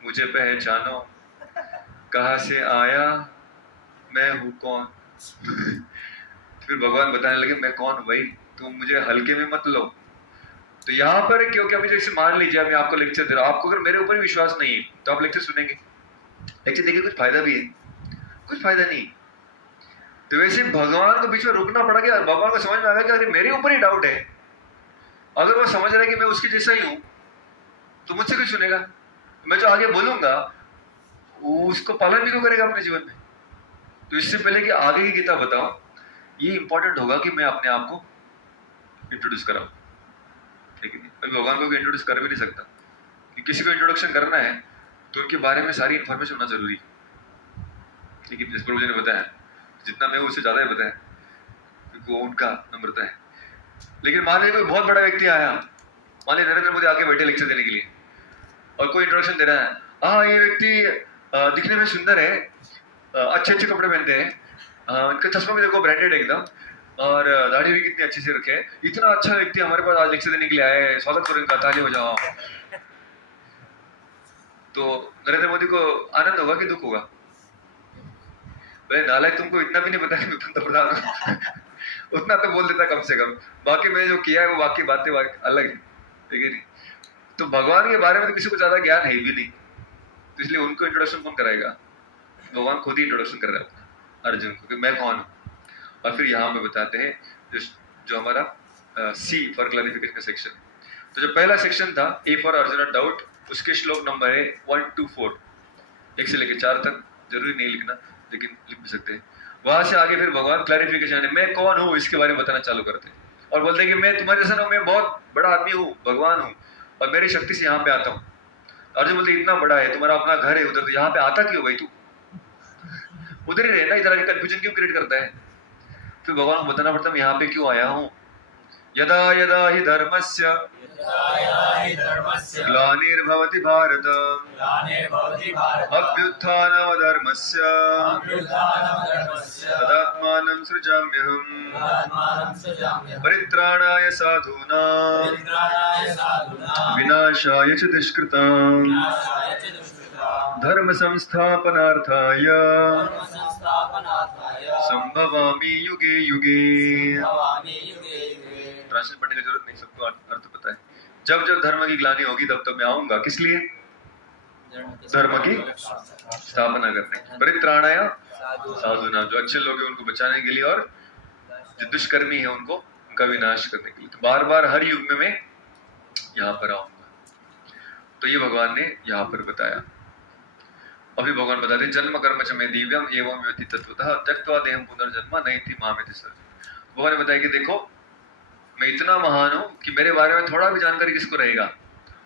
मुझे पहचानो, कहाँ से आया मैं हूँ कौन। फिर भगवान बताने लगे मैं कौन हूँ भाई, तुम मुझे हल्के में मत लो। तो यहाँ पर क्योंकि अभी जैसे मान लीजिए मैं आपको लेक्चर दे रहा हूँ, आपको अगर मेरे ऊपर विश्वास नहीं है तो आप लेक्चर सुनेंगे, लेक्चर देखिए कुछ फायदा भी है कुछ फायदा नहीं। तो वैसे भगवान को बीच में रुकना पड़ा कि भगवान को समझ में आ गया कि अरे मेरे ऊपर ही डाउट है, अगर वो समझ रहा है कि मैं उसके जैसा ही हूं तो मुझसे कुछ सुनेगा, मैं जो आगे बोलूंगा उसको पालन भी तो करेगा अपने जीवन में। तो इससे पहले कि आगे की गीता बताओ, ये इंपॉर्टेंट होगा कि मैं अपने आप को इंट्रोड्यूस कराऊं, ठीक है। मैं भगवान को इंट्रोड्यूस कर भी नहीं सकता, कि किसी को इंट्रोडक्शन करना है तो उनके बारे में सारी इन्फॉर्मेशन होना जरूरी है। लेकिन जिस प्रभु जी ने बताया, जितना मैं उससे ज्यादा ही बताया, क्योंकि वो उनका नम्रता है। लेकिन मान लीजिए कोई बहुत बड़ा व्यक्ति आया, मान लीजिए नरेंद्र मोदी आके बैठे लेक्चर देने के लिए, और कोई इंट्रोडक्शन दे रहा है, हाँ ये व्यक्ति दिखने में सुंदर है, अच्छे अच्छे कपड़े पहनते हैं, इनका चश्मा भी देखो ब्रांडेड एकदम, और दाढ़ी भी कितनी अच्छी से रखे, इतना अच्छा व्यक्ति हमारे पास आज लेक्चर देने के लिए आया है, स्वागत करो इनका, ताली बजाओ। तो नरेंद्र मोदी को आनंद होगा कि दुख होगा? भाई नालायक, तुमको इतना भी नहीं पता कि मैं पंतप्रधान हूँ उतना तो बोल देता कम से कम, बाकी मैंने जो किया है वो बाकी बातें अलग है, ठीक है नहीं? तो भगवान के बारे में तो किसी को ज्यादा ज्ञान है भी नहीं, तो इसलिए उनको इंट्रोडक्शन कौन कराएगा? भगवान खुद ही इंट्रोडक्शन कर रहा है अर्जुन को कि मैं कौन हूँ। और फिर यहाँ पे बताते हैं जो हमारा सी फॉर क्लैरिफिकेशन का सेक्शन। तो जो पहला सेक्शन था ए फॉर अर्जुन डाउट, उसके श्लोक नंबर है 1 to 4, 1 से लेकर 4 तक, जरूरी नहीं लिखना लेकिन लिख भी सकते हैं। वहां से आगे फिर भगवान क्लैरिफिकेशन है, मैं कौन हूँ इसके बारे में बताना चालू करते हैं और बोलते हैं कि मैं तुम्हारे जैसा हूँ, मैं बहुत बड़ा आदमी हूँ, भगवान हूँ, और मेरी शक्ति से यहाँ पे आता हूँ। अर्जुन बोलते इतना बड़ा है, तुम्हारा अपना घर है उधर, तो यहाँ पे आता क्यों भाई तू? उधर ही रहना, इधर आके कंफ्यूजन क्यों क्रिएट करता है? फिर भगवान को बताना पड़ता है मैं यहाँ पे क्यों आया हूँ। यदा यदा हि धर्मस्य ग्लानिर्भवति भारत अभ्युत्थानमधर्मस्य तदात्मानं सृजाम्यहम् परित्राणाय साधूनां विनाशाय च दुष्कृताम् धर्म संस्थापनार्थाय संभवामि युगे युगे। ट्रांसलेट पढ़ने की जरूरत नहीं, सबको अर्थ पता है। जब जब धर्म की ग्लानि होगी तब तब मैं आऊंगा, किस लिए? धर्म की स्थापना करने, परित्राणाय साधूनां, जो अच्छे लोग हैं उनको बचाने के लिए, और जो दुष्कर्मी है उनको उनका विनाश करने के लिए। तो बार बार हर युग में मैं यहाँ पर आऊंगा। तो ये भगवान ने यहाँ पर बताया। अभी भगवान बताते हैं जन्म कर्म च मे दिव्यम एवं योति तत्वतः त्यक्त्वा देहं पुनर्जन्म नैति मामेति सर्व। भगवान ने बताया कि देखो मैं इतना महान हूं कि मेरे बारे में थोड़ा भी जानकारी किसको रहेगा,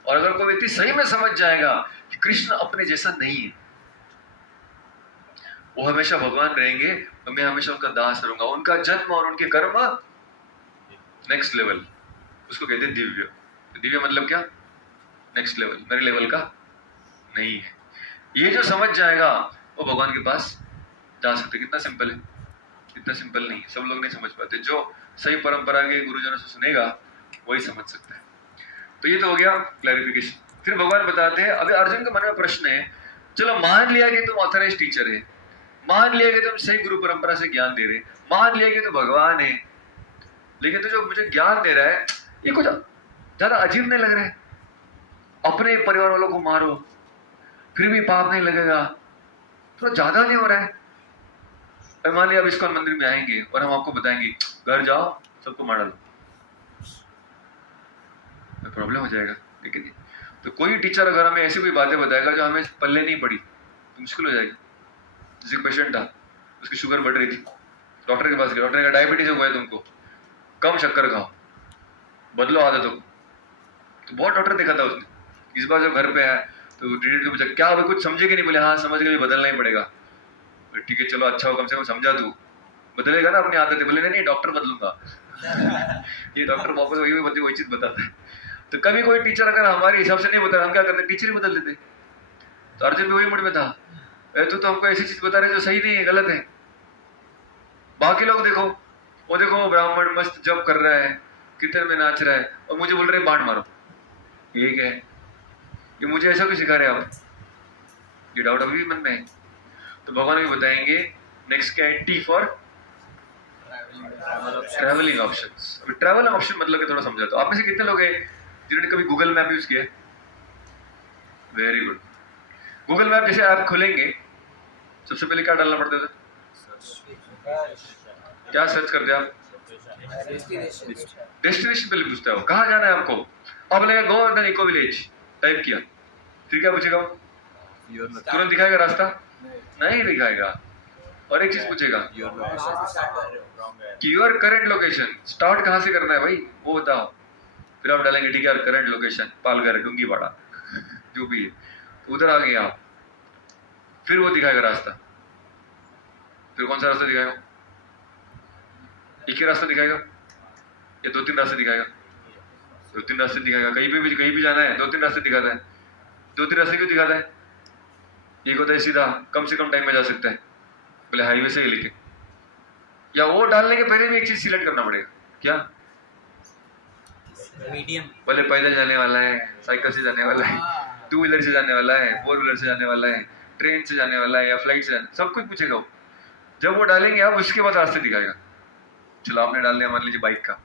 और अगर कोई व्यक्ति सही में समझ जाएगा कि कृष्ण अपने जैसा नहीं है, वो हमेशा भगवान रहेंगे और मैं हमेशा उनका दास रहूंगा, उनका जन्म और उनके कर्म नेक्स्ट लेवल, उसको कहते हैं दिव्य। दिव्य मतलब क्या? नेक्स्ट लेवल, मेरे लेवल का नहीं है। ये जो समझ जाएगा वो भगवान के पास जा सकते। कितना सिंपल है, इतना सिंपल नहीं, सब लोग नहीं समझ पाते। जो सही परंपरा के गुरुजनों से सुनेगा वही समझ सकता है। तो ये तो हो गया क्लैरिफिकेशन। फिर भगवान बताते हैं, अभी अर्जुन के मन में प्रश्न है, चलो मान लिया कि तुम ऑथराइज्ड टीचर है, मान लिया कि तुम सही गुरु परंपरा से ज्ञान दे रहे, मान लिया कि तुम भगवान है, लेकिन तो जो मुझे ज्ञान दे रहा है ये कुछ ज्यादा अजीब नहीं लग रहा है? अपने परिवार वालों को मारो फिर भी पाप नहीं लगेगा, थोड़ा ज्यादा नहीं हो रहा है? मान लिया अब इस्कॉन मंदिर में आएंगे और हम आपको बताएंगे घर जाओ सबको मार लो, प्रॉब्लम हो जाएगा। लेकिन तो कोई टीचर अगर हमें ऐसी कोई बातें बताएगा जो हमें पल्ले नहीं पड़ी तो मुश्किल हो जाएगी। जैसे पेशेंट था, उसकी शुगर बढ़ रही थी, डॉक्टर के पास गया, डॉक्टर ने कहा डायबिटीज हुआ है तुमको, कम शक्कर खाओ, बदलो आदतों को। तो बहुत डॉक्टर देखा था उसने। इस बार जब घर पे आया तो ट्रीटमेंट को पूछा क्या अभी कुछ समझेगी? नहीं? बोले हाँ समझ गए, बदलना ही पड़ेगा। ठीक है चलो अच्छा हो, कम से कम समझा तू, बदलेगा ना अपनी आदतें? बोले नहीं डॉक्टर बदलूंगा ये डॉक्टर वापस वही चीज बताता है। तो कभी कोई टीचर अगर हमारे हिसाब से नहीं बता, हम क्या करते? टीचर ही बदल देते। तो अर्जुन भी वही मूड में था, तू तो हमको ऐसी चीज बता रहे जो सही नहीं है, गलत है। बाकी लोग देखो, वो देखो ब्राह्मण मस्त जप कर रहा है, कीर्तन में नाच रहा है, और मुझे बोल रहे हैं बांट मारो। ये क्या है? ये मुझे ऐसा क्यों सिखा रहे हैं आप? ये डाउट अभी भी मन में है। तो भगवान भी बताएंगे नेक्स्ट क्या है, टी फॉर ट्रैवलिंग ऑप्शंस। अभी ट्रैवल ऑप्शन मतलब कि थोड़ा समझा। तो आप में से कितने लोग हैं जिन्होंने कभी गूगल मैप यूज किया? Very good. गूगल मैप जैसे आप खोलेंगे सबसे पहले क्या डालना पड़ता है? क्या सर्च करते हैं आप? डेस्टिनेशन पहले पूछता है वो, कहाँ जाना है आपको। अब लगेगा गोवर्धन इको विलेज टाइप किया, फिर क्या पूछेगा? तुरंत दिखाएगा रास्ता? नहीं दिखाएगा। और एक चीज पूछेगा कि योर करेंट लोकेशन, स्टार्ट कहाँ से करना है भाई वो बताओ। फिर आप डालेंगे ठीक है करंट लोकेशन पालघर डूंगीवाड़ा जो भी है, तो उधर आ गए आप, फिर वो दिखाएगा रास्ता। फिर कौन सा रास्ता दिखाएगा? एक ही रास्ता दिखाएगा या 2-3 रास्ते दिखाएगा? 2-3 रास्ते दिखाएगा। कहीं भी जाना है 2-3 रास्ते दिखाता है। 2-3 रास्ते क्यों दिखाता है? एक होता है सीधा, कम से कम टाइम में जा सकता है, बोले हाईवे से ही लेके, या वो डालने के पहले भी एक चीज सिलेक्ट करना पड़ेगा, क्या? मीडियम। बोले पैदल जाने वाला है, साइकिल से जाने वाला है, 2 व्हीलर से जाने वाला है, 4 व्हीलर से जाने वाला है, ट्रेन से जाने वाला है या फ्लाइट से, सब कुछ पूछेगा वो। जब वो डालेंगे आप, उसके बाद रास्ते दिखाएगा। चलो आपने डाल दिया मान लीजिए बाइक का,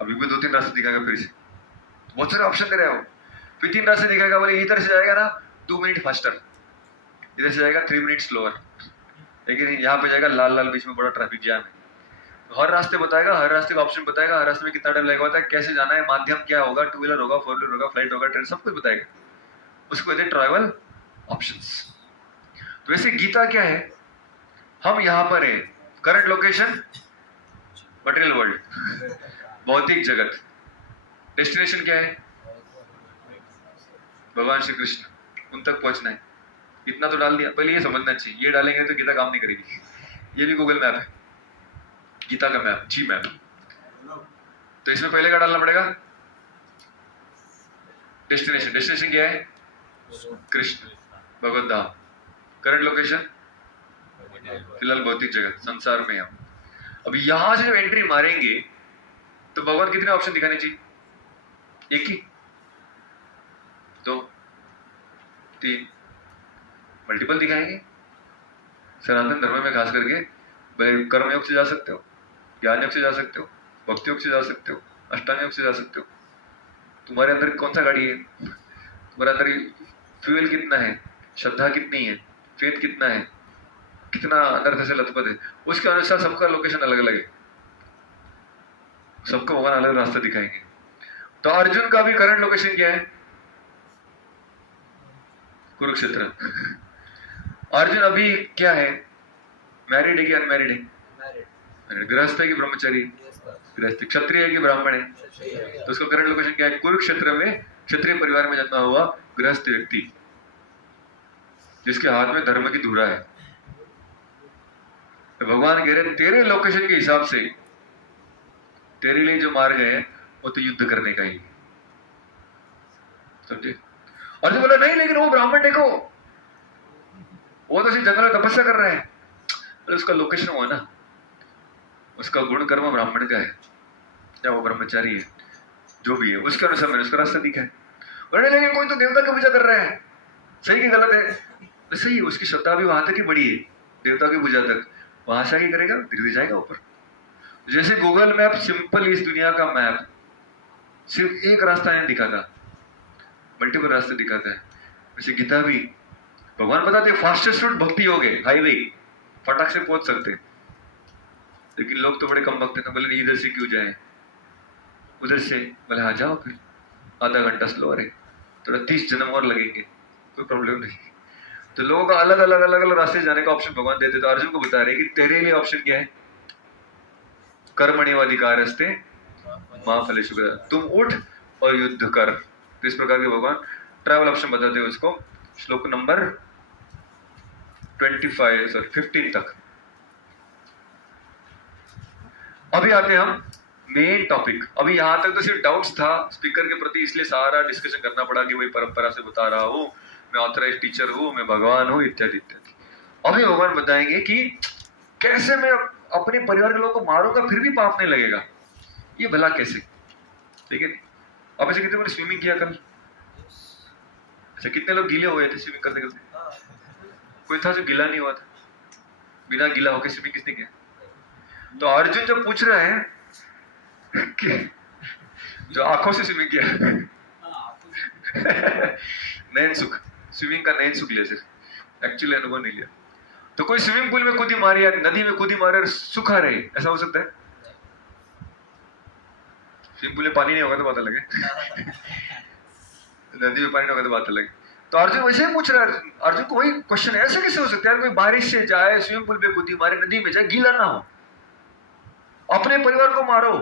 अभी भी 2-3 रास्ते दिखाएगा, फिर से बहुत सारे ऑप्शन दे रहा है वो। फिर 3 रास्ते दिखाएगा, बोले इधर से जाएगा ना 2 मिनट फास्टर, इधर से जाएगा 3 मिनट स्लोअर, लेकिन यहाँ पे जाएगा लाल लाल बीच में बड़ा ट्रैफिक जैम है। हर रास्ते बताएगा, हर रास्ते का ऑप्शन बताएगा, हर रास्ते में कितना टाइम लगेगा, होता है कैसे जाना है, माध्यम क्या होगा, 2 व्हीलर होगा, 4 व्हीलर होगा, फ्लाइट होगा, ट्रेन, सब कुछ बताएगा। उसको कहते हैं ट्रैवल ऑप्शंस। तो वैसे गीता क्या है? हम यहाँ पर है, करंट लोकेशन मटेरियल वर्ल्ड, भौतिक जगत। डेस्टिनेशन क्या है? भगवान श्री कृष्ण, उन तक पहुंचना है। इतना तो डाल दिया, पहले ये समझना चाहिए। ये डालेंगे तो गीता काम नहीं करेगी। ये भी गूगल मैप है, गीता का मैप, जी मैप। तो इसमें पहले क्या डालना पड़ेगा? डेस्टिनेशन। डेस्टिनेशन क्या है? कृष्ण, भगवत धाम। करंट लोकेशन फिलहाल भौतिक जगत, संसार में हम। अभी यहां से जब एंट्री मारेंगे तो भगवान कितने ऑप्शन दिखाने चाहिए? एक ही, 2, 3, मल्टीपल दिखाएंगे। सनातन धर्म में खास करके कर्म योग से जा सकते हो, ज्ञान योग से जा सकते हो, भक्ति योग से जा सकते हो, अष्टांग योग से जा सकते हो। तुम्हारे अंदर कौन सा गाड़ी है, तुम्हारे अंदर फ्यूल कितना है, श्रद्धा कितनी है, फेथ कितना है, कितना अंदर से लथपथ है, उसके अनुसार सबका लोकेशन अलग अलग है। सबको भगवान अलग रास्ता दिखाएंगे। तो अर्जुन का भी करंट लोकेशन क्या है? कुरुक्षेत्र। अर्जुन अभी क्या है? मैरिड है कि अनमैरिड है? मैरिड। गृहस्थ है कि ब्रह्मचारी? गृहस्थ। क्षत्रिय है कि ब्राह्मण है? तो उसका करंट लोकेशन क्या है? कुरुक्षेत्र में क्षत्रिय परिवार में जन्मा हुआ गृहस्थ व्यक्ति, जिसके हाथ में धर्म की धुरा है। तो भगवान कह रहे तेरे लोकेशन के हिसाब से तेरे लिए जो मार्ग है वो तो युद्ध करने का ही, समझे? और जो बोला नहीं लेकिन वो ब्राह्मण देखो, वो तो सिर्फ जंगल में तपस्या कर रहा है। अरे उसका लोकेशन हुआ ना, उसका गुण कर्म ब्राह्मण का है या वो ब्रह्मचारी है, जो भी है उसके अनुसार मैंने उसका रास्ता दिखा है। अरे लेकिन कोई तो देवता की पूजा कर रहा है, सही कि गलत है? तो सही, उसकी श्रद्धा भी वहां तक ही बड़ी है, देवता की पूजा तक। वहां से आगे करेगा, धीरे जाएगा ऊपर। जैसे गूगल मैप सिंपल इस दुनिया का मैप सिर्फ एक रास्ता नहीं दिखाता, मल्टीपल रास्ते दिखाता है। वैसे गीता भी भगवान बताते फास्टेस्ट रूट भक्ति योग है, हाईवे, फटाक से पहुंच सकते। लेकिन लोग तो बड़े कम भक्त हैं, बोले इधर से क्यों जाए, उधर से, बोले हाँ जाओ, फिर आधा घंटा स्लो है, थोड़ा 30 जन्म और लगेंगे, कोई प्रॉब्लम नहीं। तो लोगों का अलग अलग रास्ते जाने का ऑप्शन भगवान देते। तो अर्जुन को बता रहे कि तेरे लिए ऑप्शन क्या है? कर्मण्येवाधिकारस्ते मां फलेषु कदाचन, तुम उठ और युद्ध कर। तो इस प्रकार के भगवान ट्रैवल ऑप्शन बताते हैं उसको, श्लोक नंबर 15 तक। अभी आते हैं हम मेन टॉपिक। अभी यहां तक तो सिर्फ डाउट्स था स्पीकर के प्रति, इसलिए सारा डिस्कशन करना पड़ा कि वही परंपरा से बता रहा हूं, मैं ऑथराइज टीचर हूं, मैं भगवान हूं, इत्यादि इत्यादि। अभी भगवान बताएंगे कि कैसे मैं अपने परिवार के लोगों को मारूंगा फिर भी पाप नहीं लगेगा, ये भला कैसे? ठीक है, अब ऐसे कितने लोग स्विमिंग किया कल? अच्छा, कितने लोग गीले हुए थे स्विमिंग करते करते? कोई था जो गीला नहीं हुआ था? बिना गीला होकर स्विमिंग किसने किया? तो अर्जुन जब पूछ रहा है कि जो आंखों से स्विमिंग किया नयन सुख, स्विमिंग का नयन सुख लिया, सिर्फ एक्चुअली अनुभव नहीं लिया। तो कोई स्विमिंग पूल में कूदी मारी या नदी में कूदी मारे और सुख आ रहे, ऐसा हो सकता है? स्विमिंग पूल में पानी नहीं होगा तो बात लगे नदी में पानी नहीं होगा तो बात लगे। तो अर्जुन वैसे ही पूछ रहा है, अर्जुन को वही क्वेश्चन है, ऐसे कैसे हो सकता है? कोई बारिश से जाए, स्विमिंग पूल में कूदी मारे, नदी में जाए, गीला ना हो, अपने परिवार को मारो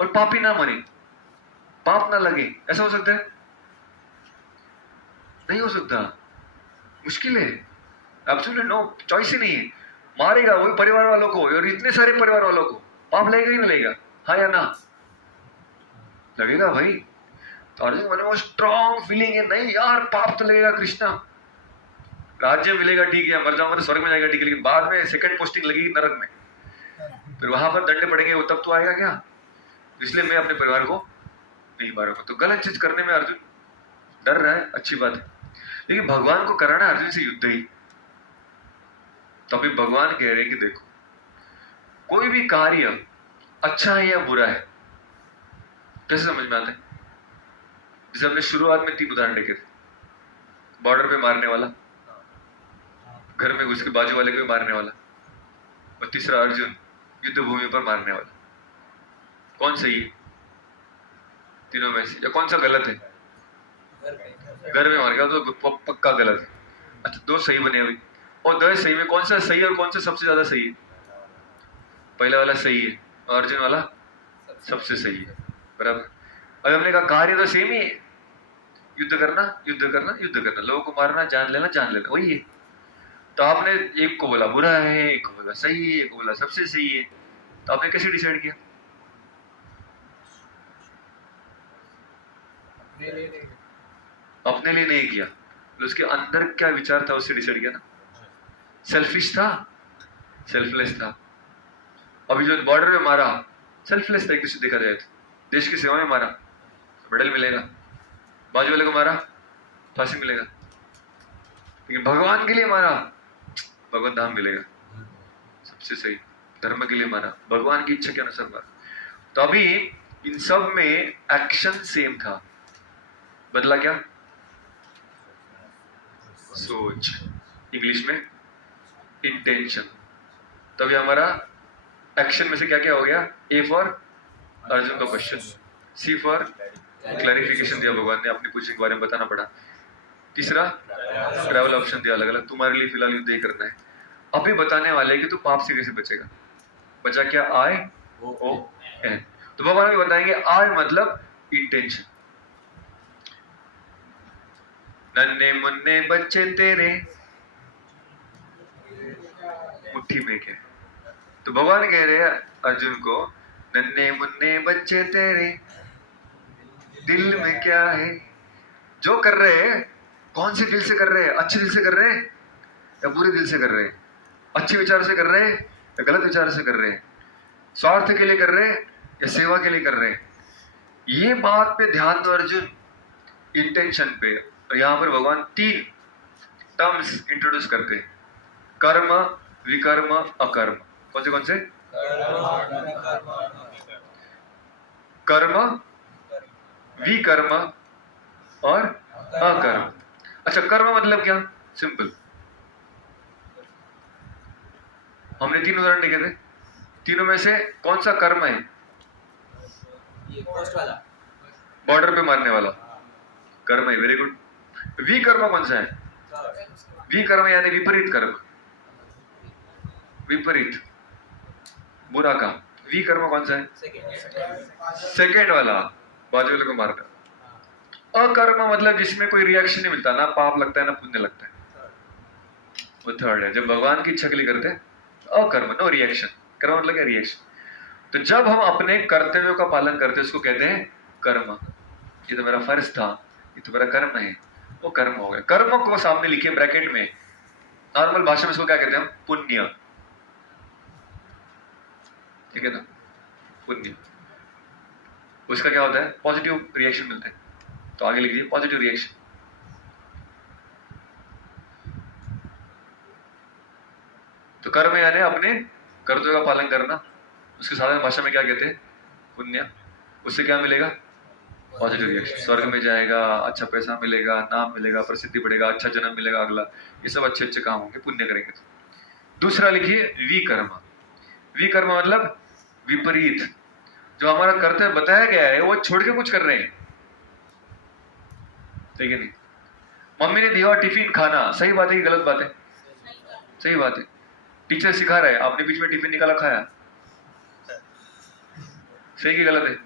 और पापी ना मरे, पाप ना लगे, ऐसा हो सकता है? नहीं हो सकता, मुश्किल है। एब्सोल्युटली नो, चॉइस ही नहीं है। मारेगा वही परिवार वालों को, और इतने सारे परिवार वालों को, पाप लगेगा ही नहीं लगेगा? हाँ या ना? लगेगा भाई। तो अर्जुन मन में वो स्ट्रॉन्ग फीलिंग है, नहीं यार पाप तो लगेगा कृष्णा, राज्य मिलेगा ठीक है, मर जाऊंगा तो स्वर्ग में जाएगा ठीक है, लेकिन बाद में सेकंड पोस्टिंग लगेगी नरक में, फिर वहां पर दंडे पड़ेंगे, वो तब तो आएगा क्या? इसलिए मैं अपने परिवार को नहीं मारूंगा। तो गलत चीज करने में अर्जुन डर रहा है, अच्छी बात है, लेकिन भगवान को कराना है अर्जुन से युद्ध ही। तो अभी भगवान कह रहे हैं कि देखो, कोई भी कार्य अच्छा है या बुरा है कैसे समझ में आता है? जैसे हमने शुरुआत में 3 उदाहरण देखे थे, बॉर्डर पे मारने वाला, घर में घुस के बाजू वाले को भी मारने वाला, और तीसरा अर्जुन युद्ध भूमि पर मारने वाला। कौन सही है तीनों में से, या कौन सा गलत है? घर में मार गया तो पक्का गलत है। अच्छा 2 सही बने अभी, और 2 सही में कौन सा सही और कौन सा सबसे ज्यादा सही है? पहला वाला सही है और अर्जुन वाला सबसे सही है, बराबर। अभी हमने कहा कार्य तो सेम ही है, युद्ध करना युद्ध करना युद्ध करना, लोगों को मारना, जान लेना, वही है। तो आपने एक को बोला बुरा है, एक को बोला सही है, एक को बोला सबसे सही है, तो आपने कैसे डिसाइड किया? अपने लिए नहीं किया, तो उसके अंदर क्या विचार था उससे डिसाइड किया ना। सेल्फिश था, सेल्फलेस था। अभी जो बॉर्डर में मारा सेल्फलेस था, एक दूसरे देखा जाए तो, देश की सेवा में मारा मेडल मिलेगा, बाजू वाले को मारा फांसी मिलेगा, लेकिन भगवान के लिए मारा भगवान धाम मिलेगा, सबसे सही। धर्म के लिए मारा, भगवान की इच्छा के अनुसार मारा। तो अभी इन सब में एक्शन सेम था, बदला क्या? सोच, इंग्लिश में इंटेंशन। तभी हमारा एक्शन में से क्या क्या हो गया? ए फॉर अर्जुन का क्वेश्चन, सी फॉर क्लैरिफिकेशन दिया भगवान ने, अपनी पूछने के बारे में बताना पड़ा। तीसरा ट्रैवल ऑप्शन दिया अलग अलग, तुम्हारे लिए फिलहाल युद्ध ही करना है। अभी बताने वाले कि तू पाप से कैसे बचेगा। बचा क्या? आई ओ एन। तो भगवान भी बताएंगे आई मतलब इंटेंशन। नन्हे मुन्ने बच्चे तेरे मुट्ठी में क्या? तो भगवान कह रहे हैं अर्जुन को, नन्हे मुन्ने बच्चे तेरे दिल में क्या है? जो कर रहे हैं कौन से दिल से कर रहे हैं? अच्छे दिल से कर रहे हैं या बुरे दिल से कर रहे हैं? अच्छे विचार से कर रहे हैं या गलत विचार से कर रहे हैं? स्वार्थ के लिए कर रहे हैं या सेवा के लिए कर रहे हैं? ये बात पे ध्यान दो अर्जुन, इंटेंशन पे। और यहां पर भगवान 3 टर्म्स इंट्रोड्यूस करते हैं, कर्म, विकर्म, अकर्म। कौन से? कर्म, विकर्म और अकर्म। अच्छा कर्म मतलब क्या? सिंपल, हमने 3 उदाहरण देखे थे, तीनों में से कौन सा कर्म है? ये फर्स्ट वाला बॉर्डर पे मारने वाला कर्म है, वेरी गुड। विकर्म कौन सा है? विकर्म यानी विपरीत कर्म, विपरीत बुरा काम। विकर्म कौन सा है? सेकेंड वाला, बाजू वाले को मारना। अकर्म मतलब जिसमें कोई रिएक्शन नहीं मिलता, ना पाप लगता है ना पुण्य लगता है, वो थर्ड है। जब भगवान की इच्छा के लिए करते हैं अकर्म, नो रिएक्शन। कर्म मतलब क्या? रिएक्शन। तो जब हम अपने कर्तव्यों का पालन करते हैं उसको कहते हैं कर्म। ये तो मेरा फर्ज था, ये तो मेरा कर्म है, वो कर्म हो गया। कर्म को सामने लिखे ब्रैकेट में, नॉर्मल भाषा में इसको क्या कहते हैं? पुण्य, ठीक है ना? पुण्य। उसका क्या होता है? पॉजिटिव रिएक्शन मिलता है। तो आगे लिख दीजिए पॉजिटिव रिएक्शन। तो कर्म यानी अपने कर्तव्य का पालन करना, उसके साधारण भाषा में क्या कहते हैं? पुण्य। उससे क्या मिलेगा? Positive reaction. स्वर्ग में जाएगा, अच्छा पैसा मिलेगा, नाम मिलेगा, प्रसिद्धि बढ़ेगा, अच्छा जन्म मिलेगा अगला, ये सब अच्छे अच्छे काम होंगे पुण्य करेंगे तो। दूसरा लिखिए विकर्म। विकर्म मतलब विपरीत, जो हमारा कर्तव्य बताया गया है वो छोड़ के कुछ कर रहे हैं, ठीक है नहीं? मम्मी ने दिया टिफिन खाना, सही बात है कि गलत बात है? सही बात है। टीचर सिखा रहा है, आपने बीच में टिफिन निकाला खाया, सही कि गलत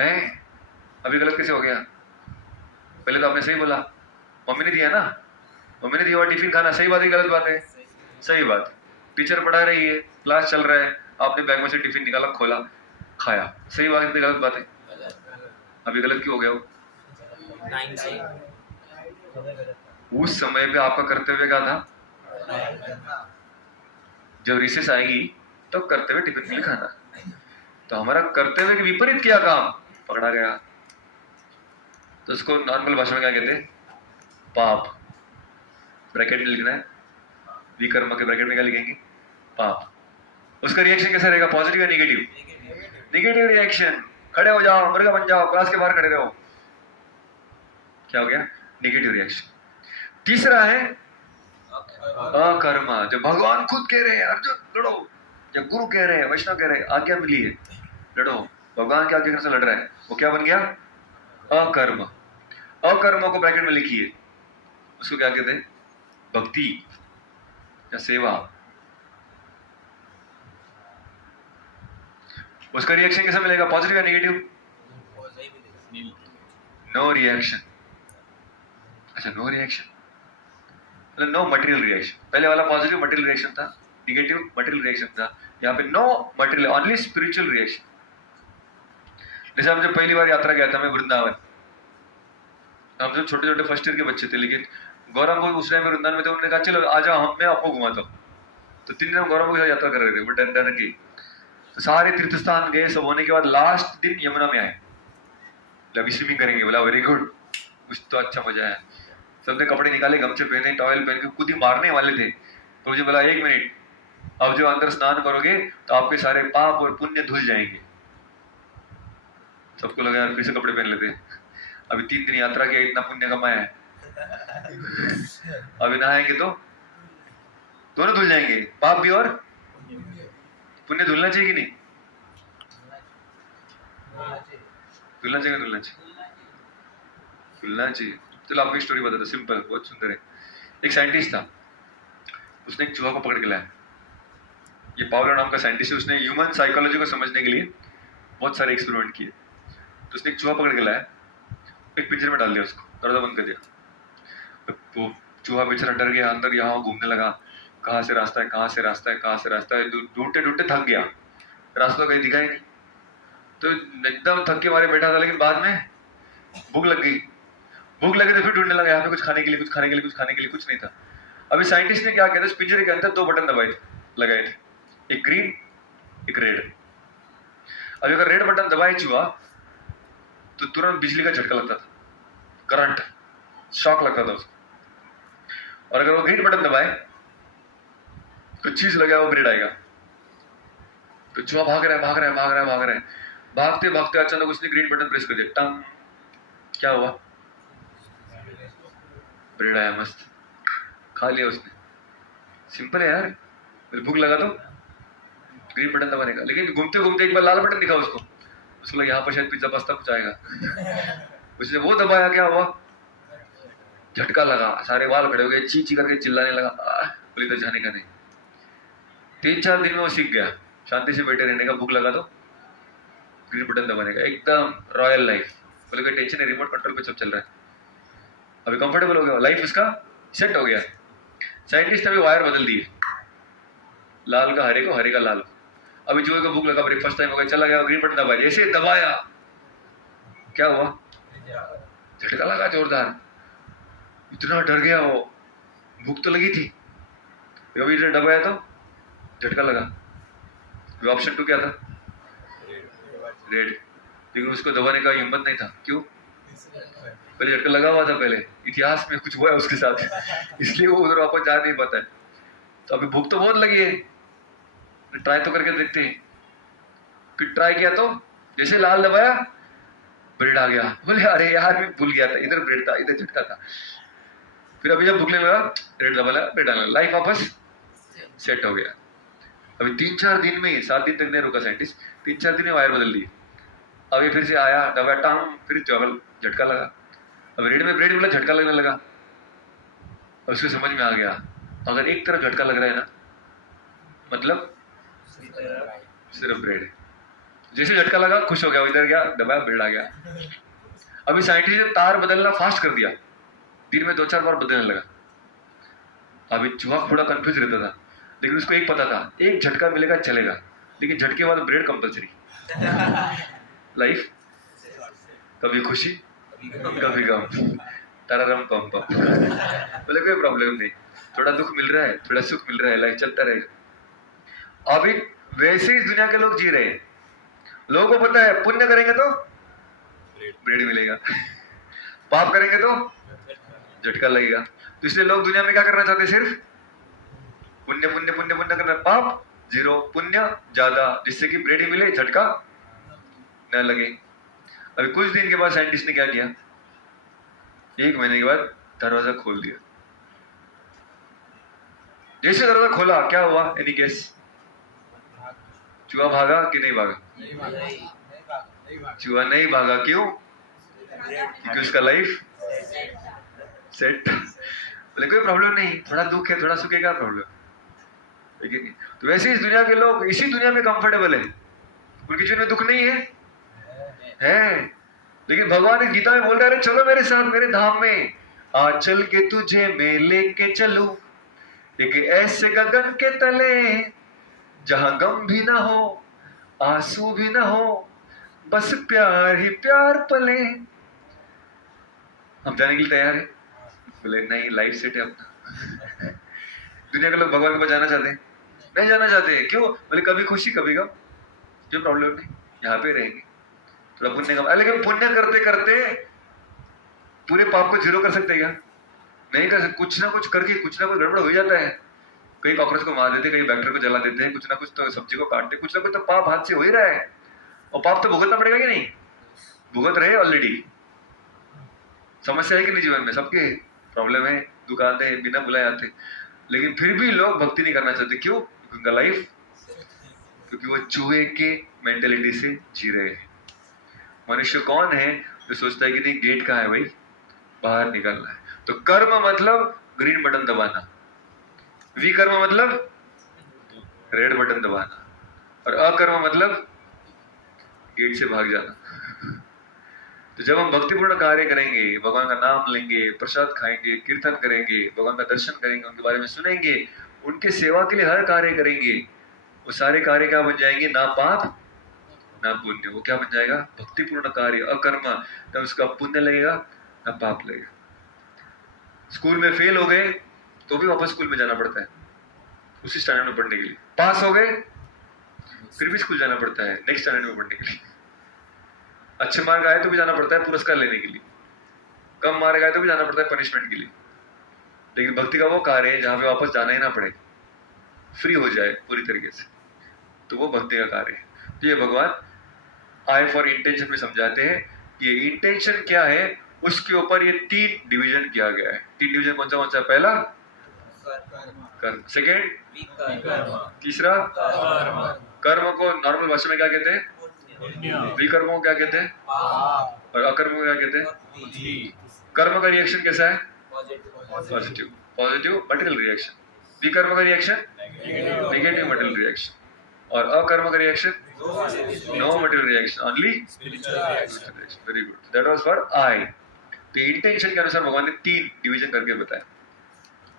है? अभी गलत कैसे हो गया? पहले तो आपने सही बोला, मम्मी ने दिया ना, मम्मी ने दिया हुआ टिफिन खाना, सही बात है गलत बात है? सही बात। टीचर पढ़ा रही है, क्लास चल रहा है, आपने बैग में से टिफिन निकाला, खोला, खाया, सही बात है गलत बात है? अभी गलत क्यों हो गया वो? टाइम से उस समय पे आपका कर्तव्य क्या था? जब रिसेस आएगी तो कर्तव्य टिफिन के लिए खाना, तो हमारा कर्तव्य के विपरीत किया काम, पकड़ा गया। तो उसको नॉर्मल भाषा में क्या कहते हैं? पाप। ब्रैकेट में लिखना है, विकर्म के ब्रैकेट में क्या लिखेंगे? पाप। उसका रिएक्शन कैसा रहेगा? पॉजिटिव या नेगेटिव? Negative reaction. खड़े हो जाओ, मुर्गा बन जाओ, क्लास के बाहर खड़े रहो। क्या हो गया? Negative reaction. तीसरा है अकर्मा। जब भगवान खुद कह रहे हैं अर्जुन लड़ो, जब गुरु कह रहे हैं, वैष्णव कह रहे हैं, आज्ञा मिली है लड़ो, भगवान के आज्ञा से लड़ रहा है, वो क्या बन गया? अकर्म। अकर्म को ब्रैकेट में लिखिए, उसको क्या कहते हैं? भक्ति या सेवा। उसका रिएक्शन कैसा मिलेगा? पॉजिटिव या नेगेटिव? No reaction. अच्छा, नो रिएक्शन मतलब नो मटेरियल रिएक्शन। पहले वाला पॉजिटिव मटेरियल रिएक्शन था, नेगेटिव मटेरियल रिएक्शन था, यहाँ पे no material, only spiritual reaction. जैसे हम जब पहली बार यात्रा गया था मैं वृंदावन, हम जब छोटे छोटे फर्स्ट ईयर के बच्चे थे, लेकिन गौरव को उस टाइम में वृंदावन में थे, उन्होंने कहा चलो आ जाओ, मैं आपको घुमाता हूँ। तो 3 दिन हम गौरव के साथ यात्रा कर रहे थे, वो डर की। तो सारे तीर्थ स्थान गए, सब होने के बाद लास्ट दिन यमुना में आए, अभी स्विमिंग करेंगे। बोला वेरी गुड, कुछ तो अच्छा मजा आया। सबने कपड़े निकाले, गमछे पहने, टॉवेल पहन के खुद ही मारने वाले थे। तो मुझे बोला 1 मिनट, अब जो अंदर स्नान करोगे तो आपके सारे पाप और पुण्य धुल जाएंगे। सबको लगा यार फिर से कपड़े पहन लेते, अभी 3 दिन यात्रा किया, इतना पुण्य कमाया है, अभी नहाएंगे तो दोनों धुल जाएंगे, पाप भी और पुण्य। धुलना चाहिए कि नहीं? धुलना चाहिए, धुलना चाहिए, धुलना चाहिए। चलो आपको एक स्टोरी बताता, सिंपल, बहुत सुंदर है। एक साइंटिस्ट था, उसने एक चूहा को पकड़ के लाया। ये पावलो नाम का साइंटिस्ट है, उसने ह्यूमन साइकोलॉजी को समझने के लिए बहुत सारे एक्सपेरिमेंट किए। तो उसने एक चूहा पकड़ के लाया, एक पिंजरे में डाल दिया, उसको दरवाजा बंद कर दिया। तो चूहा बेचारा डर गया, अंदर यहाँ घूमने लगा, कहाँ से रास्ता है, कहाँ से रास्ता है, कहाँ से रास्ता है, ढूंढते ढूंढते थक गया, रास्ता कहीं दिखा ही नहीं। तो एकदम थक के मारे बैठा था, लेकिन बाद में भूख लग गई। भूख लगे तो फिर ढूंढने लगा, यहाँ पे कुछ खाने के लिए, कुछ खाने के लिए, कुछ खाने के लिए कुछ नहीं था। अभी साइंटिस्ट ने क्या किया था, इस पिंजरे के अंदर 2 बटन लगाए थे, एक ग्रीन एक रेड। अभी अगर रेड बटन दबाए चूहा तो तुरंत बिजली का झटका लगता था, करंट शॉक लगता था उसको। और अगर वो ग्रीन बटन दबाए तो चीज लगा वो ग्रेड आएगा। तो चूहा भाग रहा है, भाग रहा है, भाग रहा है, भाग रहा है, भागते भागते अचानक उसने ग्रीन बटन प्रेस कर दिया, टंग, क्या हुआ? ब्रेड आया, मस्त खा लिया उसने। सिंपल है यार, भूख लगा तो ग्रीन बटन दबाने का। लेकिन घूमते घूमते एक बार लाल बटन दिखा उसको लगा यहाँ पर शायद पिज्जा पास्ता कुछ आएगा, उसने वो दबाया, क्या हुआ? झटका लगा, सारे बाल खड़े हो गए, ची ची करके चिल्लाने लगा, बोली तो जाने का नहीं। 3-4 दिन में वो सीख गया शांति से बैठे रहने का, भूख लगा तो ग्रीन बटन दबाने का, एकदम रॉयल लाइफ। बोले कोई टेंशन है, रिमोट कंट्रोल पे सब चल रहा है, अभी कंफर्टेबल हो गया, लाइफ उसका सेट हो गया। साइंटिस्ट अभी वायर बदल दिए, लाल का हरे को, हरे का लाल। अभी चूहे को भूख लगा, ब्रेकफास्ट टाइम हो गया, चला गया, ग्रीन बटन दबाया, जैसे दबाया क्या हुआ? झटका लगा जोरदार, इतना डर गया वो, भूख तो लगी थी, अभी दबाया तो झटका लगा। ऑप्शन 2 क्या था? रेड। लेकिन उसको दबाने का हिम्मत नहीं था, क्यों? पहले झटका लगा हुआ था, पहले इतिहास में कुछ हुआ है उसके साथ, इसलिए वो उधर वापस जा नहीं पाता है। तो अभी भूख तो बहुत लगी है, ट्राई तो करके देखते हैं। फिर ट्राई किया तो जैसे लाल दबाया ब्रेड आ गया, बोले अरे यार मैं भूल गया था, इधर ब्रेड था, इधर झटका था। फिर अभी जब भूख लगने लगा, रेड दबाया, ब्रेड डाला, लाइफ वापस सेट हो गया। अभी 3-4 दिन में, 7 दिन तक नहीं रुका साइंटिस्ट, 3-4 दिन में वायर बदल दिए। अभी फिर से आया, दबाया, टांग, फिर झटका लगा। अब रेड में ब्रेड बोला, झटका लगने लगा। अब उसको समझ में आ गया, अगर एक तरफ झटका लग रहा है ना, मतलब सिर्फ ब्रेड है। जैसे झटका लगा खुश हो गया, इधर गया, दबाया, ब्रेड आ गया। अभी साइंटिस्ट ने तार बदलना फास्ट कर दिया, दिन में 2-4 बार बदलने लगा। अभी चूहा थोड़ा कंफ्यूज रहता था, लेकिन उसको एक पता था, एक झटका मिलेगा चलेगा, लेकिन झटके बाद ब्रेड कंपलसरी। लाइफ कभी खुशी कभी गम, तररम पम पम। बोले कोई प्रॉब्लम नहीं, थोड़ा दुख मिल रहा है, थोड़ा सुख मिल रहा है, लाइफ चलता रहेगा। अभी वैसे ही दुनिया के लोग जी रहे हैं। लोगों को पता है पुण्य करेंगे तो ब्रेड मिलेगा, पाप करेंगे तो झटका लगेगा। तो इसलिए लोग दुनिया में क्या करना चाहते हैं? सिर्फ पुण्य पुण्य पुण्य पुण्य करना, पाप जीरो, पुण्य ज्यादा, जिससे कि ब्रेड ही मिले, झटका न लगे। अभी कुछ दिन के बाद साइंटिस्ट ने क्या किया, 1 महीने के बाद दरवाजा खोल दिया। जैसे दरवाजा खोला क्या हुआ? एनी केस चूहा भागा कि नहीं भागा? चूहा नहीं भागा। क्यों? क्योंकि उसका लाइफ सेट। बोले कोई प्रॉब्लम नहीं, थोड़ा दुख है थोड़ा सुख है, क्या प्रॉब्लम? लेकिन तो वैसे इस दुनिया के लोग इसी दुनिया में कंफर्टेबल है, उनके जीवन में दुख नहीं है। लेकिन भगवान इस गीता में बोल रहे हैं, चलो मेरे साथ मेरे धाम में, आज चल के तुझे मैं लेके चलूं एक ऐसे गगन के तले, जहां गम भी ना हो आंसू भी ना हो, बस प्यार ही प्यार पले। हम जाने के लिए तैयार है? बोले नहीं, लाइफ सेट है अपना। दुनिया के लोग भगवान के पास जाना चाहते हैं? नहीं जाना चाहते। क्यों? बोले कभी खुशी कभी गम, जो प्रॉब्लम नहीं, यहाँ पे रहेंगे, थोड़ा पुण्य कम। लेकिन पुण्य करते करते पूरे पाप को जीरो कर सकते हैं क्या? नहीं कर सकते। कुछ ना कुछ करके कुछ ना कुछ गड़बड़ हो जाता है। कई कॉकरोच को मार देते, कई बैक्टीरिया को जला देते हैं, कुछ ना कुछ तो सब्जी को काटते, कुछ ना कुछ तो पाप हाथ से हो ही रहा है। और पाप तो भुगतना पड़ेगा कि नहीं? भुगत रहे ऑलरेडी। समस्या है कि नहीं जीवन में? सबके प्रॉब्लम है, दुख आते हैं, बिना बुलाए आते, लेकिन फिर भी लोग भक्ति नहीं करना चाहते। क्यों? उनका लाइफ, क्योंकि वो चूहे के मेंटेलिटी से जी रहे हैं। मनुष्य कौन है जो सोचता है कि नहीं गेट कहाँ है भाई, बाहर निकलना है। तो कर्म मतलब ग्रीन बटन दबाना, विकर्म मतलब रेड बटन दबाना, और अकर्म मतलब गेट से भाग जाना। तो जब हम भक्तिपूर्ण कार्य करेंगे, भगवान का नाम लेंगे, प्रसाद खाएंगे, कीर्तन करेंगे, भगवान का दर्शन करेंगे, उनके बारे में सुनेंगे, उनके सेवा के लिए हर कार्य करेंगे, वो सारे कार्य क्या बन जाएंगे? ना पाप ना पुण्य। वो क्या बन जाएगा? भक्तिपूर्ण कार्य, अकर्म। तब उसका पुण्य लगेगा ना पाप लगेगा। स्कूल में फेल हो गए तो भी वापस स्कूल में जाना पड़ता है उसी स्टैंडर्ड में पढ़ने के लिए। पास हो गए फिर भी स्कूल जाना पड़ता है नेक्स्ट स्टैंडर्ड में पढ़ने के लिए। अच्छे मार्क आए तो भी जाना पड़ता है पुरस्कार लेने के लिए, कम मार्क आए तो भी जाना पड़ता है पनिशमेंट के लिए। लेकिन भक्ति का वो कार्य है जहां पे वापस जाना ही ना पड़े, फ्री हो जाए पूरी तरीके से, तो वो भक्ति का कार्य है। तो ये भगवान आई फॉर इंटेंशन में समझाते हैं कि ये इंटेंशन क्या है, उसके ऊपर ये 3 डिवीजन किया गया है। 3 डिवीजन कौन सा? पहला कर्म, सेकेंड तीसरा कर्म को नॉर्मल भाषा में क्या कहते हैं? विकर्मों को क्या कहते हैं? और अकर्म को क्या कहते हैं? कर्म का रिएक्शन कैसा है? Positive, material reaction. विकर्म का रिएक्शन नेगेटिव मटेरियल रिएक्शन, और अकर्म का reaction no material reaction, only spiritual reaction. Very good, that was for I. तो इंटेंशन के अनुसार भगवान ने 3 डिवीजन करके बताया।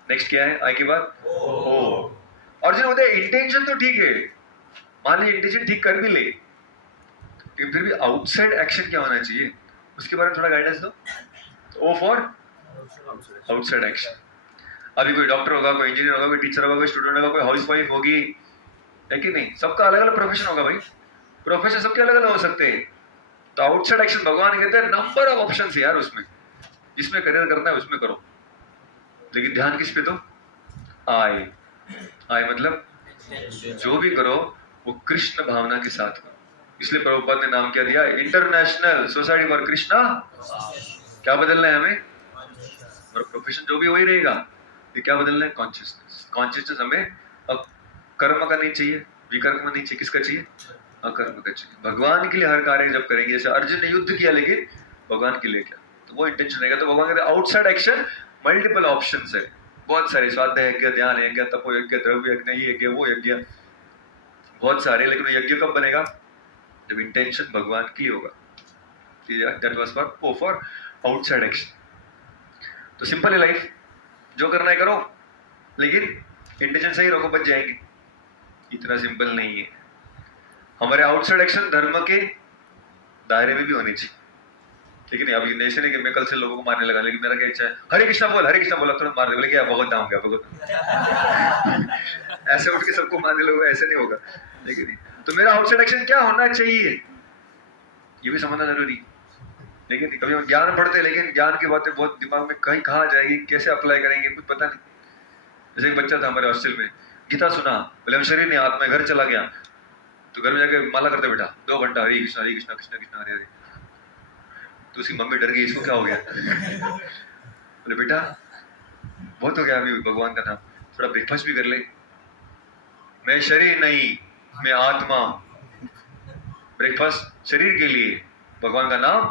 नेक्स्ट क्या है? आई के बाद ओ। और जो होता है इंटेंशन तो ठीक है, मान लीजिए इंटेंशन ठीक कर भी ले, लेकिन फिर भी आउटसाइड एक्शन क्या होना चाहिए उसके बारे में थोड़ा गाइडेंस दो। O for outside action. अभी कोई डॉक्टर होगा, कोई इंजीनियर होगा, कोई टीचर होगा, कोई स्टूडेंट होगा, कोई हाउसवाइफ होगी, है कि नहीं? सबका अलग अलग प्रोफेशन होगा भाई, प्रोफेशन सबके अलग अलग हो सकते हैं। तो आउटसाइड एक्शन भगवान कहते हैं नंबर ऑफ ऑप्शंस है यार, उसमें जिसमें करियर करना है उसमें करो, लेकिन ध्यान किस पे? तो आई मतलब जो भी करो वो कृष्ण भावना के साथ करो। इसलिए प्रभुपाद ने नाम क्या दिया? International society for Krishna. क्या बदलना है हमें? और प्रोफेशन जो भी वही रहेगा, ये क्या बदलना है? कॉन्शियसनेस हमें अब कर्म का नहीं चाहिए, विकर्म का नहीं चाहिए, किसका चाहिए? अकर्म का चाहिए। भगवान के लिए हर कार्य जब करेंगे, जैसे अर्जुन ने युद्ध किया लेकिन भगवान के लिए क्या, तो वो इंटेंशन रहेगा। तो भगवान कहते हैं आउटसाइड एक्शन मल्टीपल ऑप्शंस है, बहुत सारे, स्वाध्याय यज्ञ, ध्यान यज्ञ, तपो यज्ञ, द्रव्य यज्ञ, ये यज्ञ वो यज्ञ, बहुत सारे। लेकिन यज्ञ कब बनेगा? जब इंटेंशन भगवान की होगा। That was for outside action. तो सिंपल है लाइफ, जो करना है करो, लेकिन इंटेंशन सही रखो, बच जाएंगे। इतना सिंपल नहीं है। हमारे आउटसाइड एक्शन धर्म के दायरे में भी होनी चाहिए। लेकिन अभी ऐसे नहीं कि मैं कल से लोगों को मारने लगा, लेकिन मेरा क्या इच्छा है हरे कृष्णा बोला तुरंत मार दे, बोले क्या बहुत नाम गया भगवत ऐसे उठ के सबको मारने लोग, ऐसे नहीं होगा। लेकिन तो मेरा आउटसाइड एक्शन क्या होना चाहिए ये भी समझना जरूरी। लेकिन कभी हम ज्ञान पढ़ते हैं, लेकिन ज्ञान की बातें बहुत दिमाग में कहीं कहाँ जाएगी, कैसे अप्लाई करेंगे कुछ पता नहीं। जैसे एक बच्चा था हमारे हॉस्टल में, गीता सुना, बोले हम शरीर नहीं आत्मा, घर चला गया, तो घर में जाके माला करते बैठा 2 घंटा, हरे कृष्णा कृष्णा कृष्णा हरे हरे। तो उसकी मम्मी डर गई, इसको क्या हो गया? बोले बेटा बहुत हो गया अभी भगवान का नाम, थोड़ा ब्रेकफास्ट भी कर ले। मैं शरीर नहीं, मैं आत्मा। ब्रेकफास्ट शरीर के लिए, भगवान का नाम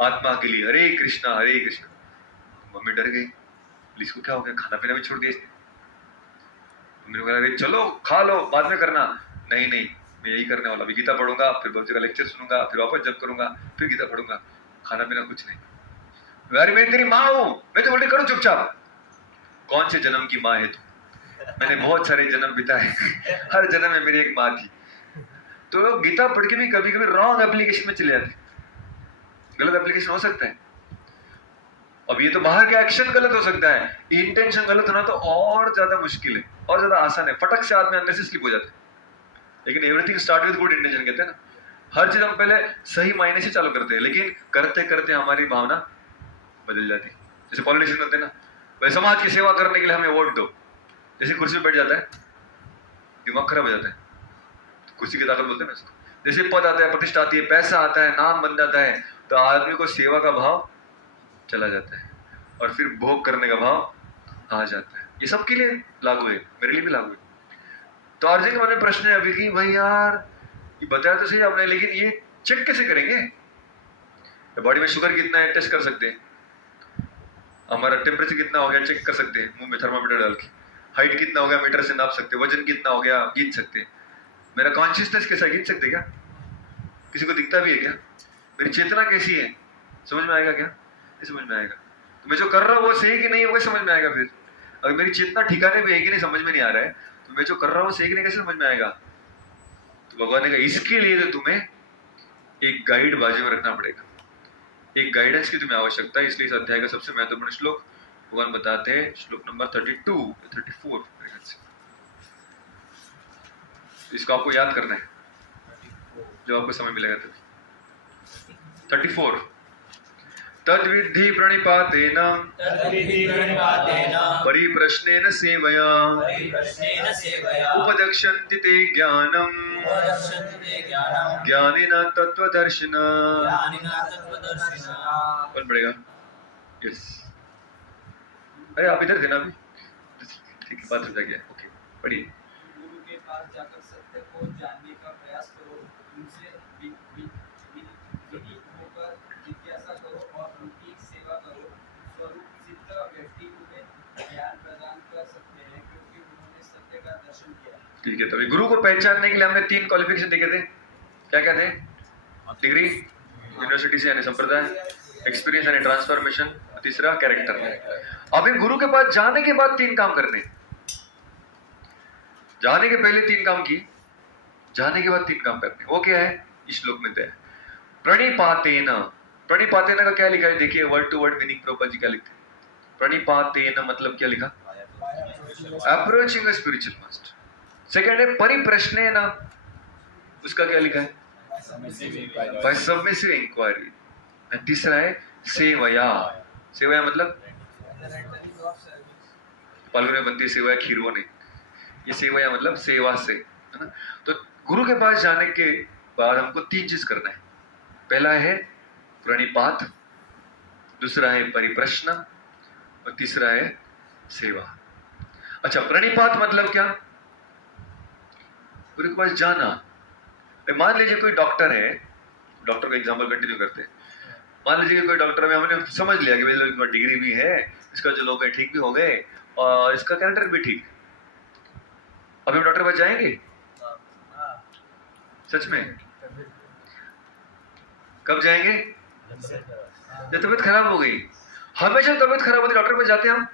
आत्मा के लिए, हरे कृष्णा हरे कृष्णा। मम्मी डर गई, इसको क्या हो गया, खाना पीना भी छोड़ दिया इसने। मम्मी ने कहा अरे चलो खा लो, बाद में करना। नहीं नहीं, मैं यही करने वाला, अभी गीता पढ़ूंगा, फिर बाबू जी का लेक्चर सुनूंगा, फिर वापस जब करूंगा, फिर गीता पढ़ूंगा, खाना पीना कुछ नहीं। अरे मैं तेरी माँ हूं, मैं तो बोलती करो चुपचाप। कौन से जन्म की माँ है तू? मैंने बहुत सारे जन्म बिताए हर जन्म में मेरी एक माँ थी। तो लोग गीता पढ़ के भी कभी कभी रॉन्ग एप्लीकेशन में चले जाते, गलत एप्लीकेशन हो सकता है। अब ये तो बाहर का एक्शन गलत हो सकता है, इंटेंशन गलत होना तो और ज्यादा मुश्किल है, और ज्यादा आसान है, फटक से आदमी अंदर से स्लिप हो जाता है। लेकिन everything start with good intention कहते हैं ना, हर चीज हम पहले सही मायने से चालू करते हैं, लेकिन करते करते हमारी भावना बदल जाती है। जैसे पॉलिटिशियन होते हैं ना, भाई समाज की सेवा करने के लिए हमें वोट दो, जैसे कुर्सी पे बैठ जाता है दिमाग खराब हो जाता है, तो कुर्सी की ताकत बोलते हैं ना इसको। जैसे पद आता है, प्रतिष्ठा आती है, पैसा आता है, नाम बन जाता है, तो आदमी को सेवा का भाव चला जाता है और फिर भोग करने का भाव आ जाता है। ये सबके लिए लागू है, मेरे लिए भी लागू है। तो अर्जुन के मन में प्रश्न है अभी कि भाई यार ये बताया तो सही आपने, लेकिन ये चेक कैसे करेंगे? बॉडी में शुगर कितना है टेस्ट कर सकते हैं, हमारा टेम्परेचर कितना हो गया चेक कर सकते हैं मुंह में थर्मामीटर डाल के, हाइट कितना हो गया मीटर से नाप सकते हैं, वजन कितना हो गया गीत सकते हैं, मेरा कॉन्शियसनेस कैसा गीत सकते क्या? किसी को दिखता भी है क्या? मेरी चेतना कैसी है समझ में आएगा क्या? नहीं समझ में आएगा। तो मैं जो कर रहा हूँ वो सही कि नहीं वो समझ में आएगा। फिर अगर मेरी चेतना ठिकाने पे है कि नहीं समझ में नहीं आ रहा है, तो मैं जो कर रहा हूँ सही कि नहीं कैसे समझ में आएगा? तो भगवान ने कहा इसके लिए तो तुम्हें एक गाइड बाजू में रखना पड़ेगा, एक गाइडेंस की तुम्हें आवश्यकता है। इसलिए इस अध्याय का सबसे महत्वपूर्ण श्लोक भगवान बताते हैं, श्लोक नंबर 32 34। इसको आपको याद करना है, जो आपको समय मिलेगा तभी। 34 तद्विद्धि प्रणिपातेन परिप्रश्नेन सेवया उपदक्षन्ति ते ज्ञानम् ज्ञानिना तत्त्वदर्शिन। कौन पढ़ेगा? यस, अरे आप इधर थे ना अभी, ठीक है बात हो गया। ओके पढ़िए। गुरु के पास जाकर सत्य को जानने का प्रयास करो, उनसे विनीत होकर जिज्ञासा करो और उनकी सेवा करो। स्वरूप सिद्ध व्यक्ति तुम्हें ज्ञान प्रदान कर सकते हैं, क्योंकि उन्होंने सत्य का दर्शन किया। ठीक है, तभी गुरु को पहचानने के लिए हमने 3 क्वालिफिकेशन देखे थे। क्या क्या थे? डिग्री, यूनिवर्सिटी से यानी संप्रदाय, एक्सपीरियंस यानी ट्रांसफॉर्मेशन, तीसरा कैरेक्टर। अब इन गुरु के पास जाने के बाद 3 काम करने, जाने के पहले 3 काम किए, जाने के बाद 3 काम करने। वो क्या है? इस श्लोक में है प्रणिपातेन। प्रणिपातेन का क्या लिखा है देखिए, word to word meaning Prabhupada ji क्या लिखते हैं। प्रणिपातेन मतलब क्या लिखा? Approaching a spiritual master. Second है परिप्रश्नेन, उसका क्या लिखा है? Bye submissive inquiry. एंड तीसरा है सेवया। सेवया मतलब पालगुन में बनती है सेवया, खीरवा नहीं। ये सेवया मतलब सेवा से, है ना। तो गुरु के पास जाने के बाद हमको 3 चीज करना है। पहला है प्रणिपात, दूसरा है परिप्रश्न और तीसरा है सेवा। अच्छा, प्रणिपात मतलब क्या? गुरु के पास जाना। मान लीजिए कोई डॉक्टर है, डॉक्टर का एग्जाम्पल कंटिन्यू करते हैं। मान लीजिए कोई डॉक्टर में हमने समझ लिया कि भाई डिग्री भी है, इसका जो लोग है ठीक भी हो गए और इसका कैरेक्टर भी ठीक। अब हम डॉक्टर के पास जाएंगे? सच में? कब जाएंगे? जब तबीयत खराब हो गई, हमेशा तबीयत खराब होती डॉक्टर के पास जाते हम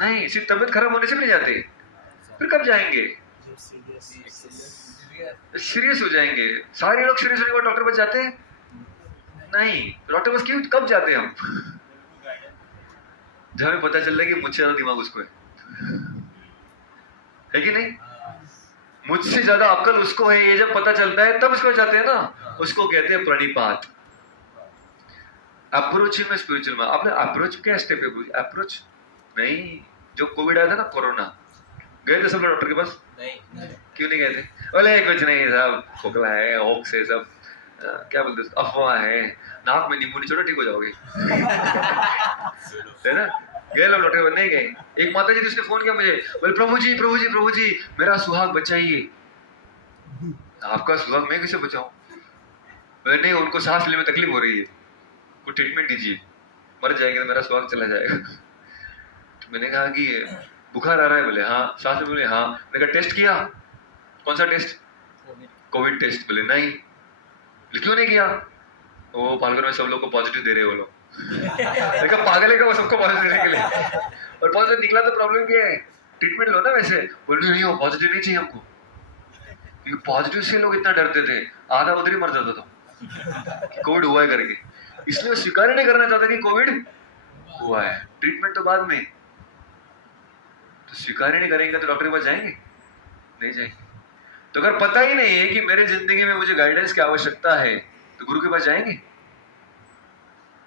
नहीं, सिर्फ तबीयत खराब होने से भी नहीं जाते, फिर कब जाएंगे? सीरियस हो जाएंगे। सारे लोग सीरियस होने के बाद डॉक्टर के पास जाते हैं नहीं, डॉक्टर के पास क्यों कब जाते हैं हम? जब हमें पता चल रहा है कि मुझसे ज्यादा दिमाग उसको है कि नहीं, मुझसे ज्यादा अक्ल उसको है, ये जब पता चलता है तब उसको जाते हैं ना, उसको कहते हैं प्रणिपात। अप्रोच में स्पिरिचुअल में आपने अप्रोच क्या स्टेप है? अप्रोच नहीं, जो कोविड आया था ना, कोरोना, गए थे सब डॉक्टर के पास? नहीं। क्यों नहीं गए थे? बोले कुछ नहीं, सब खोखला है, होक्स है, सब क्या बोलते हैं, अफवाह है, नाक में नींबू निचोड़ो ठीक हो जाओगे है ना। गए लोग डॉक्टर के पास? नहीं गए। एक माता जी उसने फोन किया मुझे, बोले प्रभु जी प्रभु जी प्रभु जी मेरा सुहाग बचाइए। आपका सुहाग मैं कैसे बचाऊं? बोले नहीं, उनको सांस लेने में तकलीफ हो रही है, को ट्रीटमेंट दीजिए, मर जाएंगे तो मेरा स्वास्थ्य चला जाएगा। तो मैंने कहा कि बुखार आ रहा है? बोले हाँ। सांस में? बोले हाँ। मैंने कहा टेस्ट किया? कौन सा टेस्ट? Covid test. बोले नहीं। क्यों नहीं किया? वो पालघर में सब लोग को पॉजिटिव दे रहे वो लोग। देखा पागल है क्या वो सबको पॉजिटिव देने के लिए? और पॉजिटिव निकला तो प्रॉब्लम क्या है? ट्रीटमेंट लो ना वैसे। बोले नहीं, वो पॉजिटिव नहीं चाहिए हमको, क्योंकि पॉजिटिव से लोग इतना डरते थे, आधा उधर ही मर जाता था कोविड हुआ है करके, इसलिए वो स्वीकार ही नहीं करना चाहता कि कोविड हुआ है। ट्रीटमेंट तो बाद में, तो स्वीकार ही नहीं करेंगे तो डॉक्टर के पास जाएंगे? नहीं जाएंगे। तो अगर पता ही नहीं है कि मेरे जिंदगी में मुझे गाइडेंस की आवश्यकता है, तो गुरु के पास जाएंगे?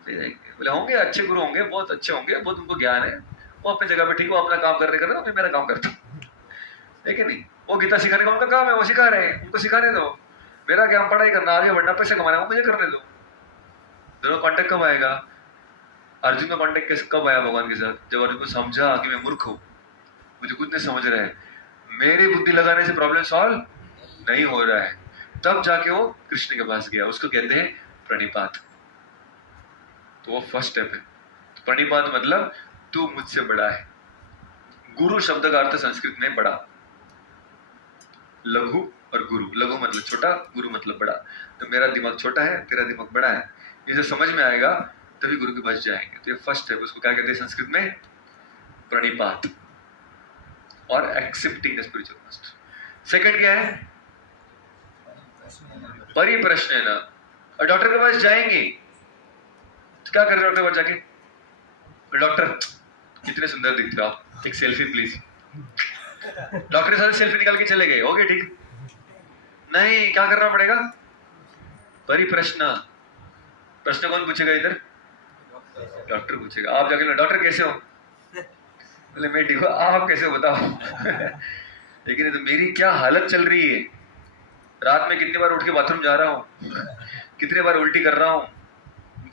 नहीं जाएंगे। बोले होंगे अच्छे गुरु होंगे, बहुत अच्छे होंगे, बहुत उनको ज्ञान है, वो अपनी जगह पे ठीक हो, अपना काम करने का, मैं मेरा काम करता हूँ, है कि नहीं? वो गीता सिखाने का उनका काम है, वो सिखा रहे हैं, उनको सिखाने दो। मेरा काम पढ़ाई करना, आगे बढ़ना, पैसे कमाना, वो मुझे करने दो। दोनों कांटेक्ट कब आएगा? अर्जुन का कांटेक्ट कब आया भगवान के साथ? जब अर्जुन को समझा कि मैं मूर्ख हूँ, मुझे कुछ नहीं समझ रहा है, मेरी बुद्धि लगाने से प्रॉब्लम सॉल्व नहीं हो रहा है, तब जाके वो कृष्ण के पास गया। उसको कहते हैं प्रणिपात। तो वो फर्स्ट स्टेप है। तो प्रणिपात मतलब तू मुझसे बड़ा है। गुरु शब्द का अर्थ संस्कृत में बड़ा, लघु और गुरु। लघु मतलब छोटा, गुरु मतलब बड़ा। तो मेरा दिमाग छोटा है, तेरा दिमाग बड़ा है, ये जो समझ में आएगा तभी गुरु के पास जाएंगे। तो ये फर्स्ट है, उसको क्या कहते हैं संस्कृत में? प्रणिपात, और accepting the spiritual master. Second क्या है? परिप्रश्न। और डॉक्टर के पास जाएंगे तो क्या कर रहे हो डॉक्टर के पास जाके? डॉक्टर कितने सुंदर दिखते हो आप, एक सेल्फी प्लीज। डॉक्टर के साथ सेल्फी निकाल के चले गए, ओके ठीक। नहीं, क्या करना पड़ेगा? परिप्रश्न। प्रश्न कौन पूछेगा इधर? डॉक्टर पूछेगा। आप जाके डॉक्टर कैसे हो? बोले मैं ठीक हूँ, आप कैसे बताओ? लेकिन तो मेरी क्या हालत चल रही है, रात में कितनी बार उठ के बाथरूम जा रहा हूँ, कितने बार उल्टी कर रहा हूँ,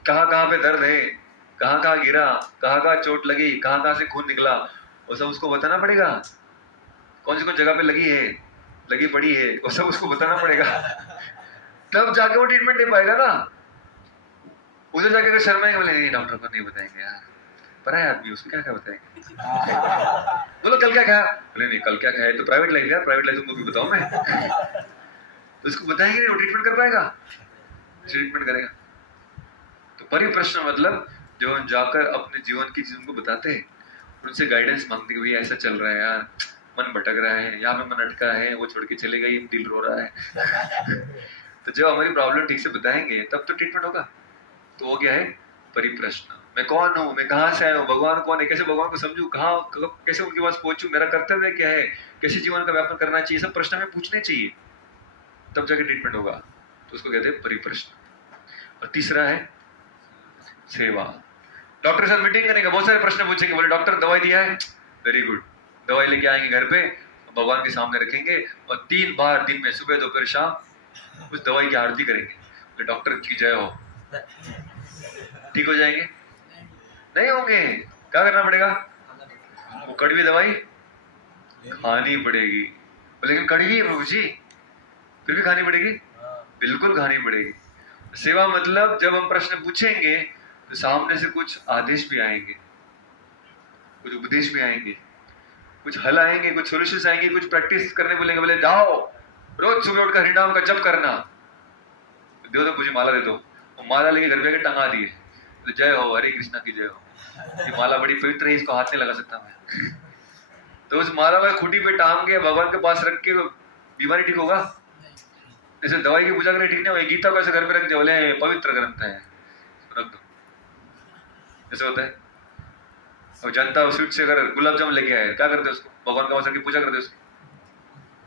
कहाँ कहाँ पे दर्द है, कहाँ कहाँ गिरा, कहाँ कहाँ चोट लगी, कहाँ कहाँ से खून निकला, वो सब उसको बताना पड़ेगा। कौन सी कौन जगह पे लगी है, लगी पड़ी है, वो सब उसको बताना पड़ेगा, तब जाके वो ट्रीटमेंट दे पाएगा ना। उधर जाके अगर शर्माएंगे, बोले नहीं डॉक्टर को नहीं बताएंगे यार, पता है आदमी, उसको क्या क्या बताएंगे। बोलो कल क्या खाया? बोले नहीं कल क्या खाया, तो प्राइवेट लाइफ यार, प्राइवेट लाइफ तुमको भी बताऊं मैं। उसको बताएंगे नहीं, वो ट्रीटमेंट कर पाएगा? ट्रीटमेंट करेगा। तो परिप्रश्न मतलब जो हम जाकर अपने जीवन की चीजों को बताते हैं, उनसे गाइडेंस मांगते हैं, भैया ऐसा चल रहा है यार, मन भटक रहा है, यहाँ पे मन अटका है, वो छोड़ के चले गई, दिल रो रहा है। तो जब हमारी प्रॉब्लम ठीक से बताएंगे तब तो ट्रीटमेंट होगा। तो वो क्या है? परिप्रश्न। मैं कौन हूँ, मैं कहाँ से आया हूँ, भगवान कौन है, कैसे भगवान को समझूं, कहाँ कैसे उनके पास पहुंचूं, मेरा कर्तव्य क्या है, कैसे जीवन का व्यापन करना चाहिए, सब प्रश्न हमें पूछने चाहिए, तब जाके ट्रीटमेंट होगा। तो उसको कहते हैं परिप्रश्न। और तीसरा है सेवा। डॉक्टर के साथ मीटिंग करेंगे, बहुत सारे प्रश्न पूछेंगे, बोले डॉक्टर दवाई दिया है, वेरी गुड, दवाई लेके आएंगे घर पे, भगवान के सामने रखेंगे और 3 बार दिन में सुबह दोपहर शाम उस दवाई की आरती करेंगे, बोले डॉक्टर की जय हो। ठीक हो जाएंगे? नहीं होंगे। क्या करना पड़ेगा? वो कड़वी दवाई खानी पड़ेगी। लेकिन कड़वी है प्रभु जी, फिर भी खानी पड़ेगी? बिल्कुल खानी पड़ेगी। सेवा मतलब जब हम प्रश्न पूछेंगे तो सामने से कुछ आदेश भी आएंगे, कुछ उपदेश भी आएंगे, कुछ हल आएंगे, कुछ सोल्यूशंस आएंगे, कुछ प्रैक्टिस करने बोलेंगे, बोले जाओ रोज सुबह उठकर हरिनाम का जप करना, दो तो मुझे माला दे दो, वो माला लेके घर पे आके टंगा दिए, तो जय हो हरे कृष्णा की जय हो, ये माला बड़ी पवित्र है, इसको हाथ नहीं लगा सकता मैं। तो उस माला में खूंटी पे टांग के भगवान के पास रख के बीमारी ठीक होगा? जैसे दवाई की पूजा करें ठीक नहीं होगी, गीता को ऐसे घर पे रख दे, बोले पवित्र ग्रंथ है, रख दो, ऐसे होता है। और जनता स्वीट से अगर गुलाब जामुन लेके आए, क्या करते हैं उसको? भगवान के पास रख के पूजा करते हैं उसकी,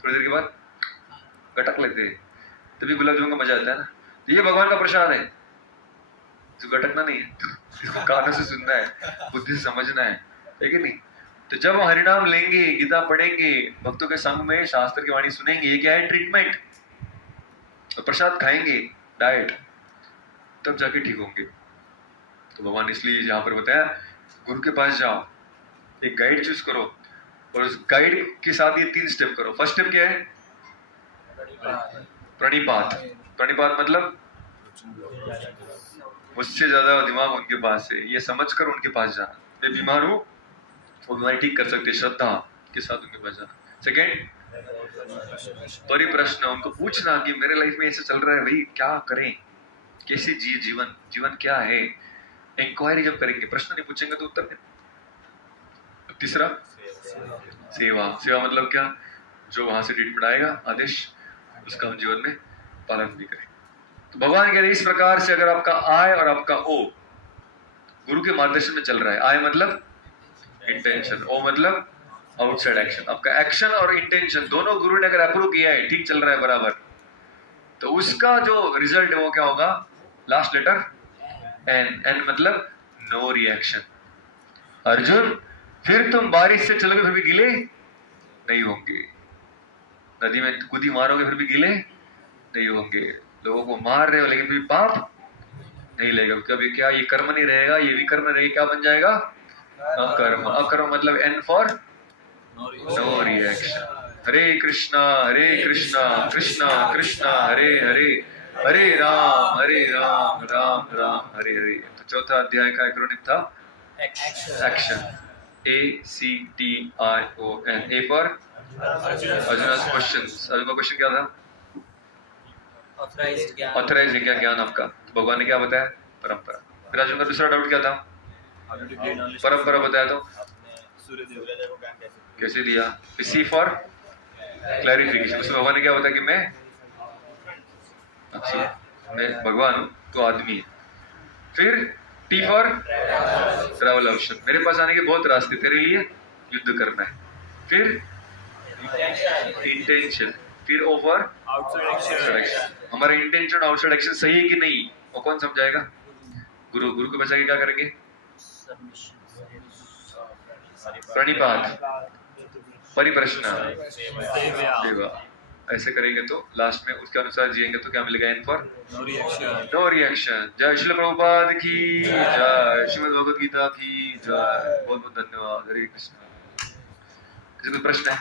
थोड़ी देर के बाद गटक लेते हैं, तभी गुलाब जामुन का मजा आता है ना। तो ये भगवान का प्रसाद है, इसको गटकना नहीं है, इसको कानों से सुनना है, बुद्धि से समझना है कि नहीं? तो जब हम हरिनाम लेंगे, गीता पढ़ेंगे, भक्तों के संग में शास्त्र की वाणी सुनेंगे, ये क्या है? ट्रीटमेंट। तो प्रसाद खाएंगे, डाइट, तब जाके ठीक होंगे। तो भगवान इसलिए यहाँ पर बताया गुरु के पास जाओ, एक गाइड चूज करो और उस गाइड के साथ ये 3 स्टेप करो। फर्स्ट स्टेप क्या है? प्रणिपात। प्रणिपात मतलब मुझसे ज्यादा दिमाग उनके पास है, ये समझ कर उनके पास जाना। मैं बीमार हूँ, वो बीमारी ठीक कर सकते, श्रद्धा के साथ उनके पास जाना। सेकेंड, परिप्रश्न, उनको पूछना कि मेरे लाइफ में ऐसे चल रहा है भाई, क्या करें, कैसे जिए जीवन, जीवन क्या है। इंक्वायरी जब करेंगे, प्रश्न नहीं पूछेंगे तो उत्तर नहीं। तीसरा, सेवा। सेवा मतलब क्या? जो वहां से ट्रीटमेंट आएगा आदेश, उसका हम जीवन में पालन भी करें। तो भगवान कह रहे इस प्रकार से अगर आपका आय और आपका ओ गुरु के मार्गदर्शन में चल रहा है, आय मतलब इंटेंशन, ओ मतलब आउटसाइड एक्शन, आपका एक्शन और इंटेंशन दोनों गुरु ने अगर अप्रूव किया है, ठीक चल रहा है बराबर, तो उसका जो रिजल्ट है वो क्या होगा? Last letter N. एन मतलब नो रिएक्शन। अर्जुन, फिर तुम बारिश से चलोगे फिर भी गीले नहीं होंगे, नदी में कूदी मारोगे फिर भी गीले नहीं होंगे, लोगों को मार रहे हो लेकिन फिर पाप नहीं लगेगा। कभी क्या ये कर्म नहीं रहेगा, ये विकर्म रहेगा, क्या बन जाएगा? अकर्म। अकर्म मतलब N for no reaction. Hare Krishna Krishna Krishna Hare Hare, Hare Ram Ram Ram Hare Hare. तो चौथा अध्याय का एक्रोनिम था action, ACTION। A for Arjun's questions. Arjun का क्वेश्चन क्या था? ऑथराइज्ड ज्ञान। ऑथराइज्ड क्या ज्ञान आपका? तो भगवान ने क्या बताया? परंपरा। फिर अर्जुन का दूसरा डाउट क्या था? परंपरा बताया, तो सूर्यदेव को ज्ञान कैसे दिया? सी फॉर क्लैरिफिकेशन। उसमें भगवान ने क्या बताया कि मैं भगवान हूँ, तो आदमी है। फिर टी फॉर ट्रैवल ऑप्शन, मेरे पास आने के बहुत रास्ते, तेरे लिए युद्ध करना है। फिर इंटेंशन, फिर ओ फॉर आउटसाइड एक्शन। हमारा इंटेंशन आउटसाइड एक्शन सही है कि नहीं, वो कौन समझाएगा? गुरु। गुरु को बचा के क्या करेंगे? प्रणिपात, परिप्रश्न, सेवा। ऐसे करेंगे तो लास्ट में उसके अनुसार जिएंगे तो क्या मिलेगा? N for no reaction. जय श्रील प्रभुपाद की जय, श्रीमद् भगवद गीता की जय। बहुत बहुत धन्यवाद। हरे कृष्ण। किसी कोई प्रश्न है?